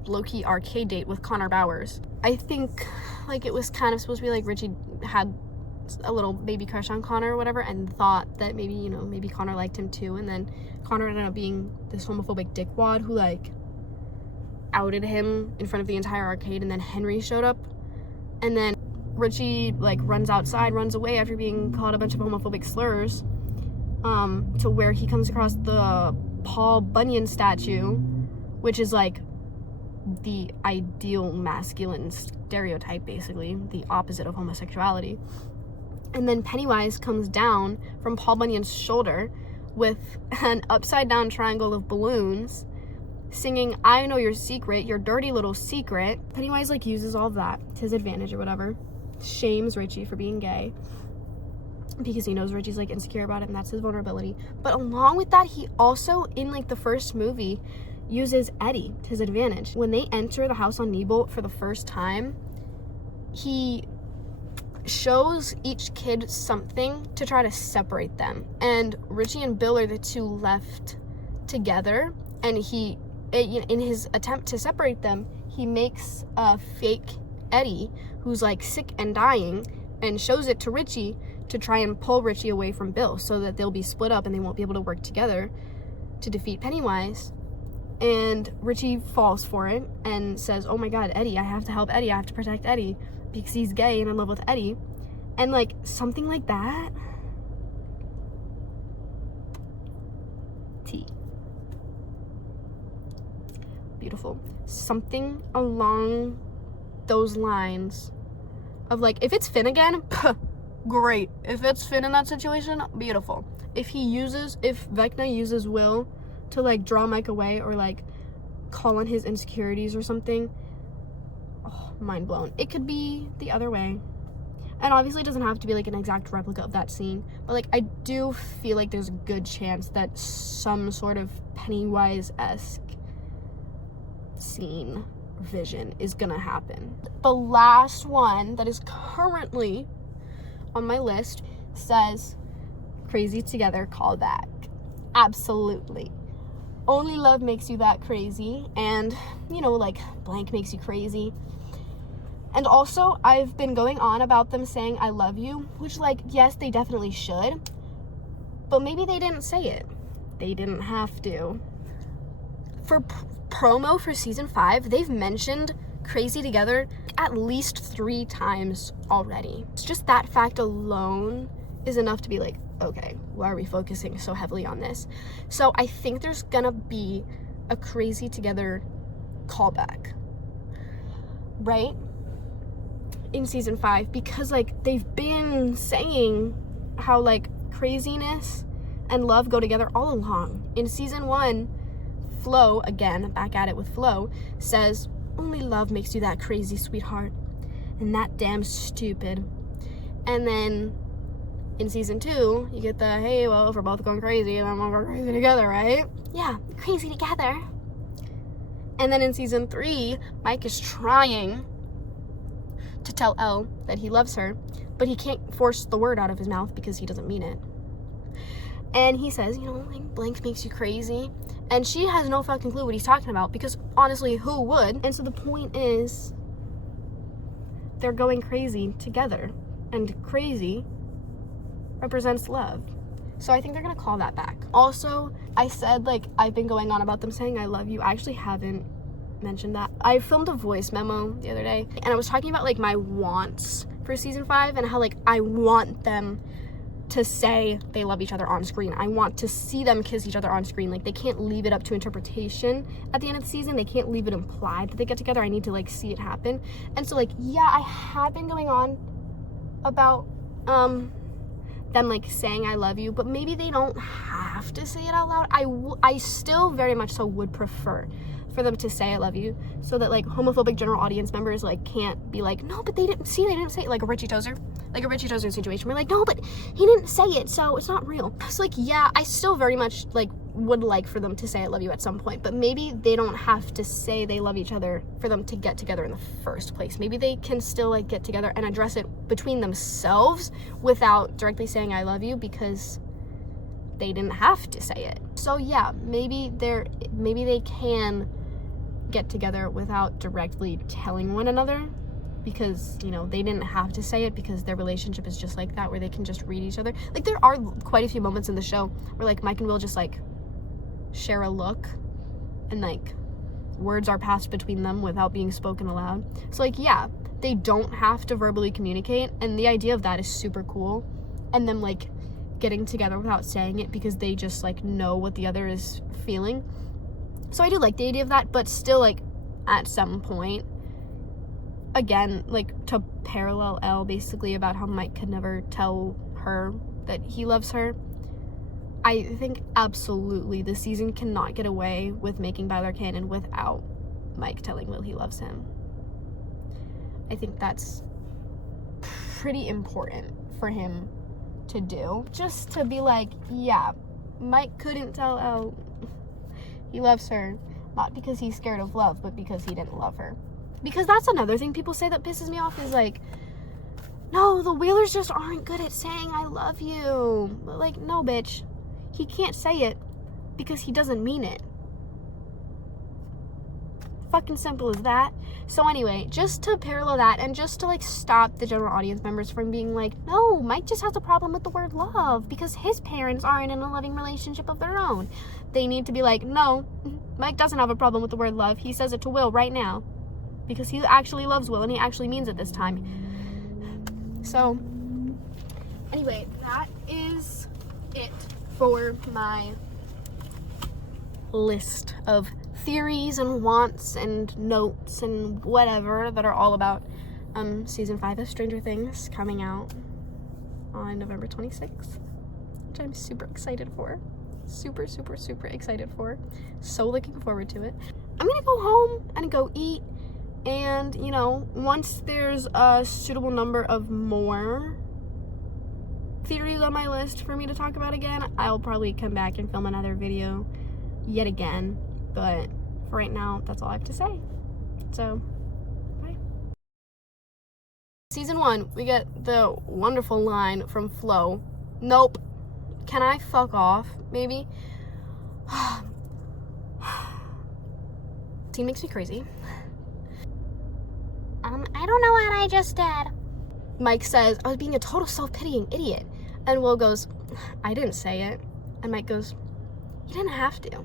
low-key arcade date with Connor Bowers. I think, like, it was kind of supposed to be, like, Richie had a little baby crush on Connor or whatever, and thought that maybe, you know, maybe Connor liked him too, and then Connor ended up being this homophobic dickwad who, like, outed him in front of the entire arcade, and then Henry showed up, and then Richie, like, runs outside, runs away after being called a bunch of homophobic slurs, to where he comes across the Paul Bunyan statue, which is, like, the ideal masculine stereotype, basically, the opposite of homosexuality. And then Pennywise comes down from Paul Bunyan's shoulder with an upside-down triangle of balloons, singing, "I know your secret, your dirty little secret." Pennywise, like, uses all of that to his advantage or whatever, shames Richie for being gay, because he knows Richie's, like, insecure about it, and that's his vulnerability. But along with that, he also, in, like, the first movie, uses Eddie to his advantage. When they enter the house on Nebolt for the first time, he shows each kid something to try to separate them. And Richie and Bill are the two left together, and he, in his attempt to separate them, he makes a fake Eddie who's, like, sick and dying, and shows it to Richie to try and pull Richie away from Bill so that they'll be split up and they won't be able to work together to defeat Pennywise. And Richie falls for it and says, "Oh my god, Eddie, I have to help Eddie, I have to protect Eddie because he's gay and in love with Eddie." And, like, something like that. T. Beautiful. Something along those lines of, like, if it's Finn again, great. If it's Finn in that situation, beautiful. If Vecna uses Will to, like, draw Mike away or, like, call on his insecurities or something, oh, mind blown. It could be the other way. And obviously it doesn't have to be, like, an exact replica of that scene, but, like, I do feel like there's a good chance that some sort of Pennywise-esque scene vision is gonna happen. The last one that is currently on my list says Crazy Together callback. Absolutely. Only love makes you that crazy, and, you know, like, blank makes you crazy. And also, I've been going on about them saying "I love you," which, like, yes, they definitely should, but maybe they didn't say it. They didn't have to. For promo for season 5, they've mentioned Crazy Together at least 3 times already. It's just that fact alone is enough to be like, okay, why are we focusing so heavily on this? So I think there's gonna be a Crazy Together callback, right? In season 5, because, like, they've been saying how, like, craziness and love go together all along. In season 1, Flo, again, back at it with Flo, says, "Only love makes you that crazy, sweetheart, and that damn stupid." And then in season 2, you get the, "Hey, well, if we're both going crazy, then we'll go crazy together, right?" Yeah, crazy together. And then in season 3, Mike is trying to tell Elle that he loves her, but he can't force the word out of his mouth because he doesn't mean it. And he says, you know, like, blank makes you crazy. And she has no fucking clue what he's talking about, because honestly, who would? And so the point is, they're going crazy together, and crazy represents love. So I think they're gonna call that back. Also, I said, like, I've been going on about them saying "I love you." I actually haven't mentioned that. I filmed a voice memo the other day, and I was talking about, like, my wants for season 5 and how, like, I want them to say they love each other on screen. I want to see them kiss each other on screen. Like, they can't leave it up to interpretation at the end of the season. They can't leave it implied that they get together. I need to, like, see it happen. And so, like, yeah, I have been going on about them like saying I love you, but maybe they don't have to say it out loud. I still very much so would prefer for them to say I love you, so that like homophobic general audience members like can't be like, no, but they didn't say it, like a Richie Tozer situation. We're like, no, but he didn't say it, so it's not real. So like, yeah, I still very much like would like for them to say I love you at some point, but maybe they don't have to say they love each other for them to get together in the first place. Maybe they can still like get together and address it between themselves without directly saying I love you, because they didn't have to say it. So yeah, maybe they can get together without directly telling one another, because, you know, they didn't have to say it, because their relationship is just like that, where they can just read each other. Like, there are quite a few moments in the show where like Mike and Will just like share a look, and like words are passed between them without being spoken aloud. So like, yeah, they don't have to verbally communicate, and the idea of that is super cool. And them like getting together without saying it, because they just like know what the other is feeling. So I do like the idea of that, but still, like, at some point, again, like, to parallel Elle basically about how Mike could never tell her that he loves her, I think absolutely the season cannot get away with making byler canon without Mike telling Will he loves him. I think that's pretty important for him to do, just to be like, yeah, Mike couldn't tell Elle he loves her, not because he's scared of love, but because he didn't love her. Because that's another thing people say that pisses me off, is like, no, the Whalers just aren't good at saying I love you. But like, no, bitch, he can't say it because he doesn't mean it. Fucking simple as that. So anyway, just to parallel that, and just to like stop the general audience members from being like, no, Mike just has a problem with the word love because his parents aren't in a loving relationship of their own. They need to be like, no, Mike doesn't have a problem with the word love. He says it to Will right now because he actually loves Will, and he actually means it this time. So anyway, that is it for my list of theories and wants and notes and whatever that are all about season 5 of Stranger Things, coming out on November 26th, which I'm super excited for. Super excited for. So looking forward to it. I'm gonna go home and go eat, and you know, once there's a suitable number of more theories on my list for me to talk about again, I'll probably come back and film another video yet again. But for right now, that's all I have to say. So, bye. Season 1, we get the wonderful line from Flo. Nope. Can I fuck off, maybe? Teen makes me crazy. I don't know what I just did. Mike says, I was being a total self-pitying idiot. And Will goes, I didn't say it. And Mike goes, you didn't have to.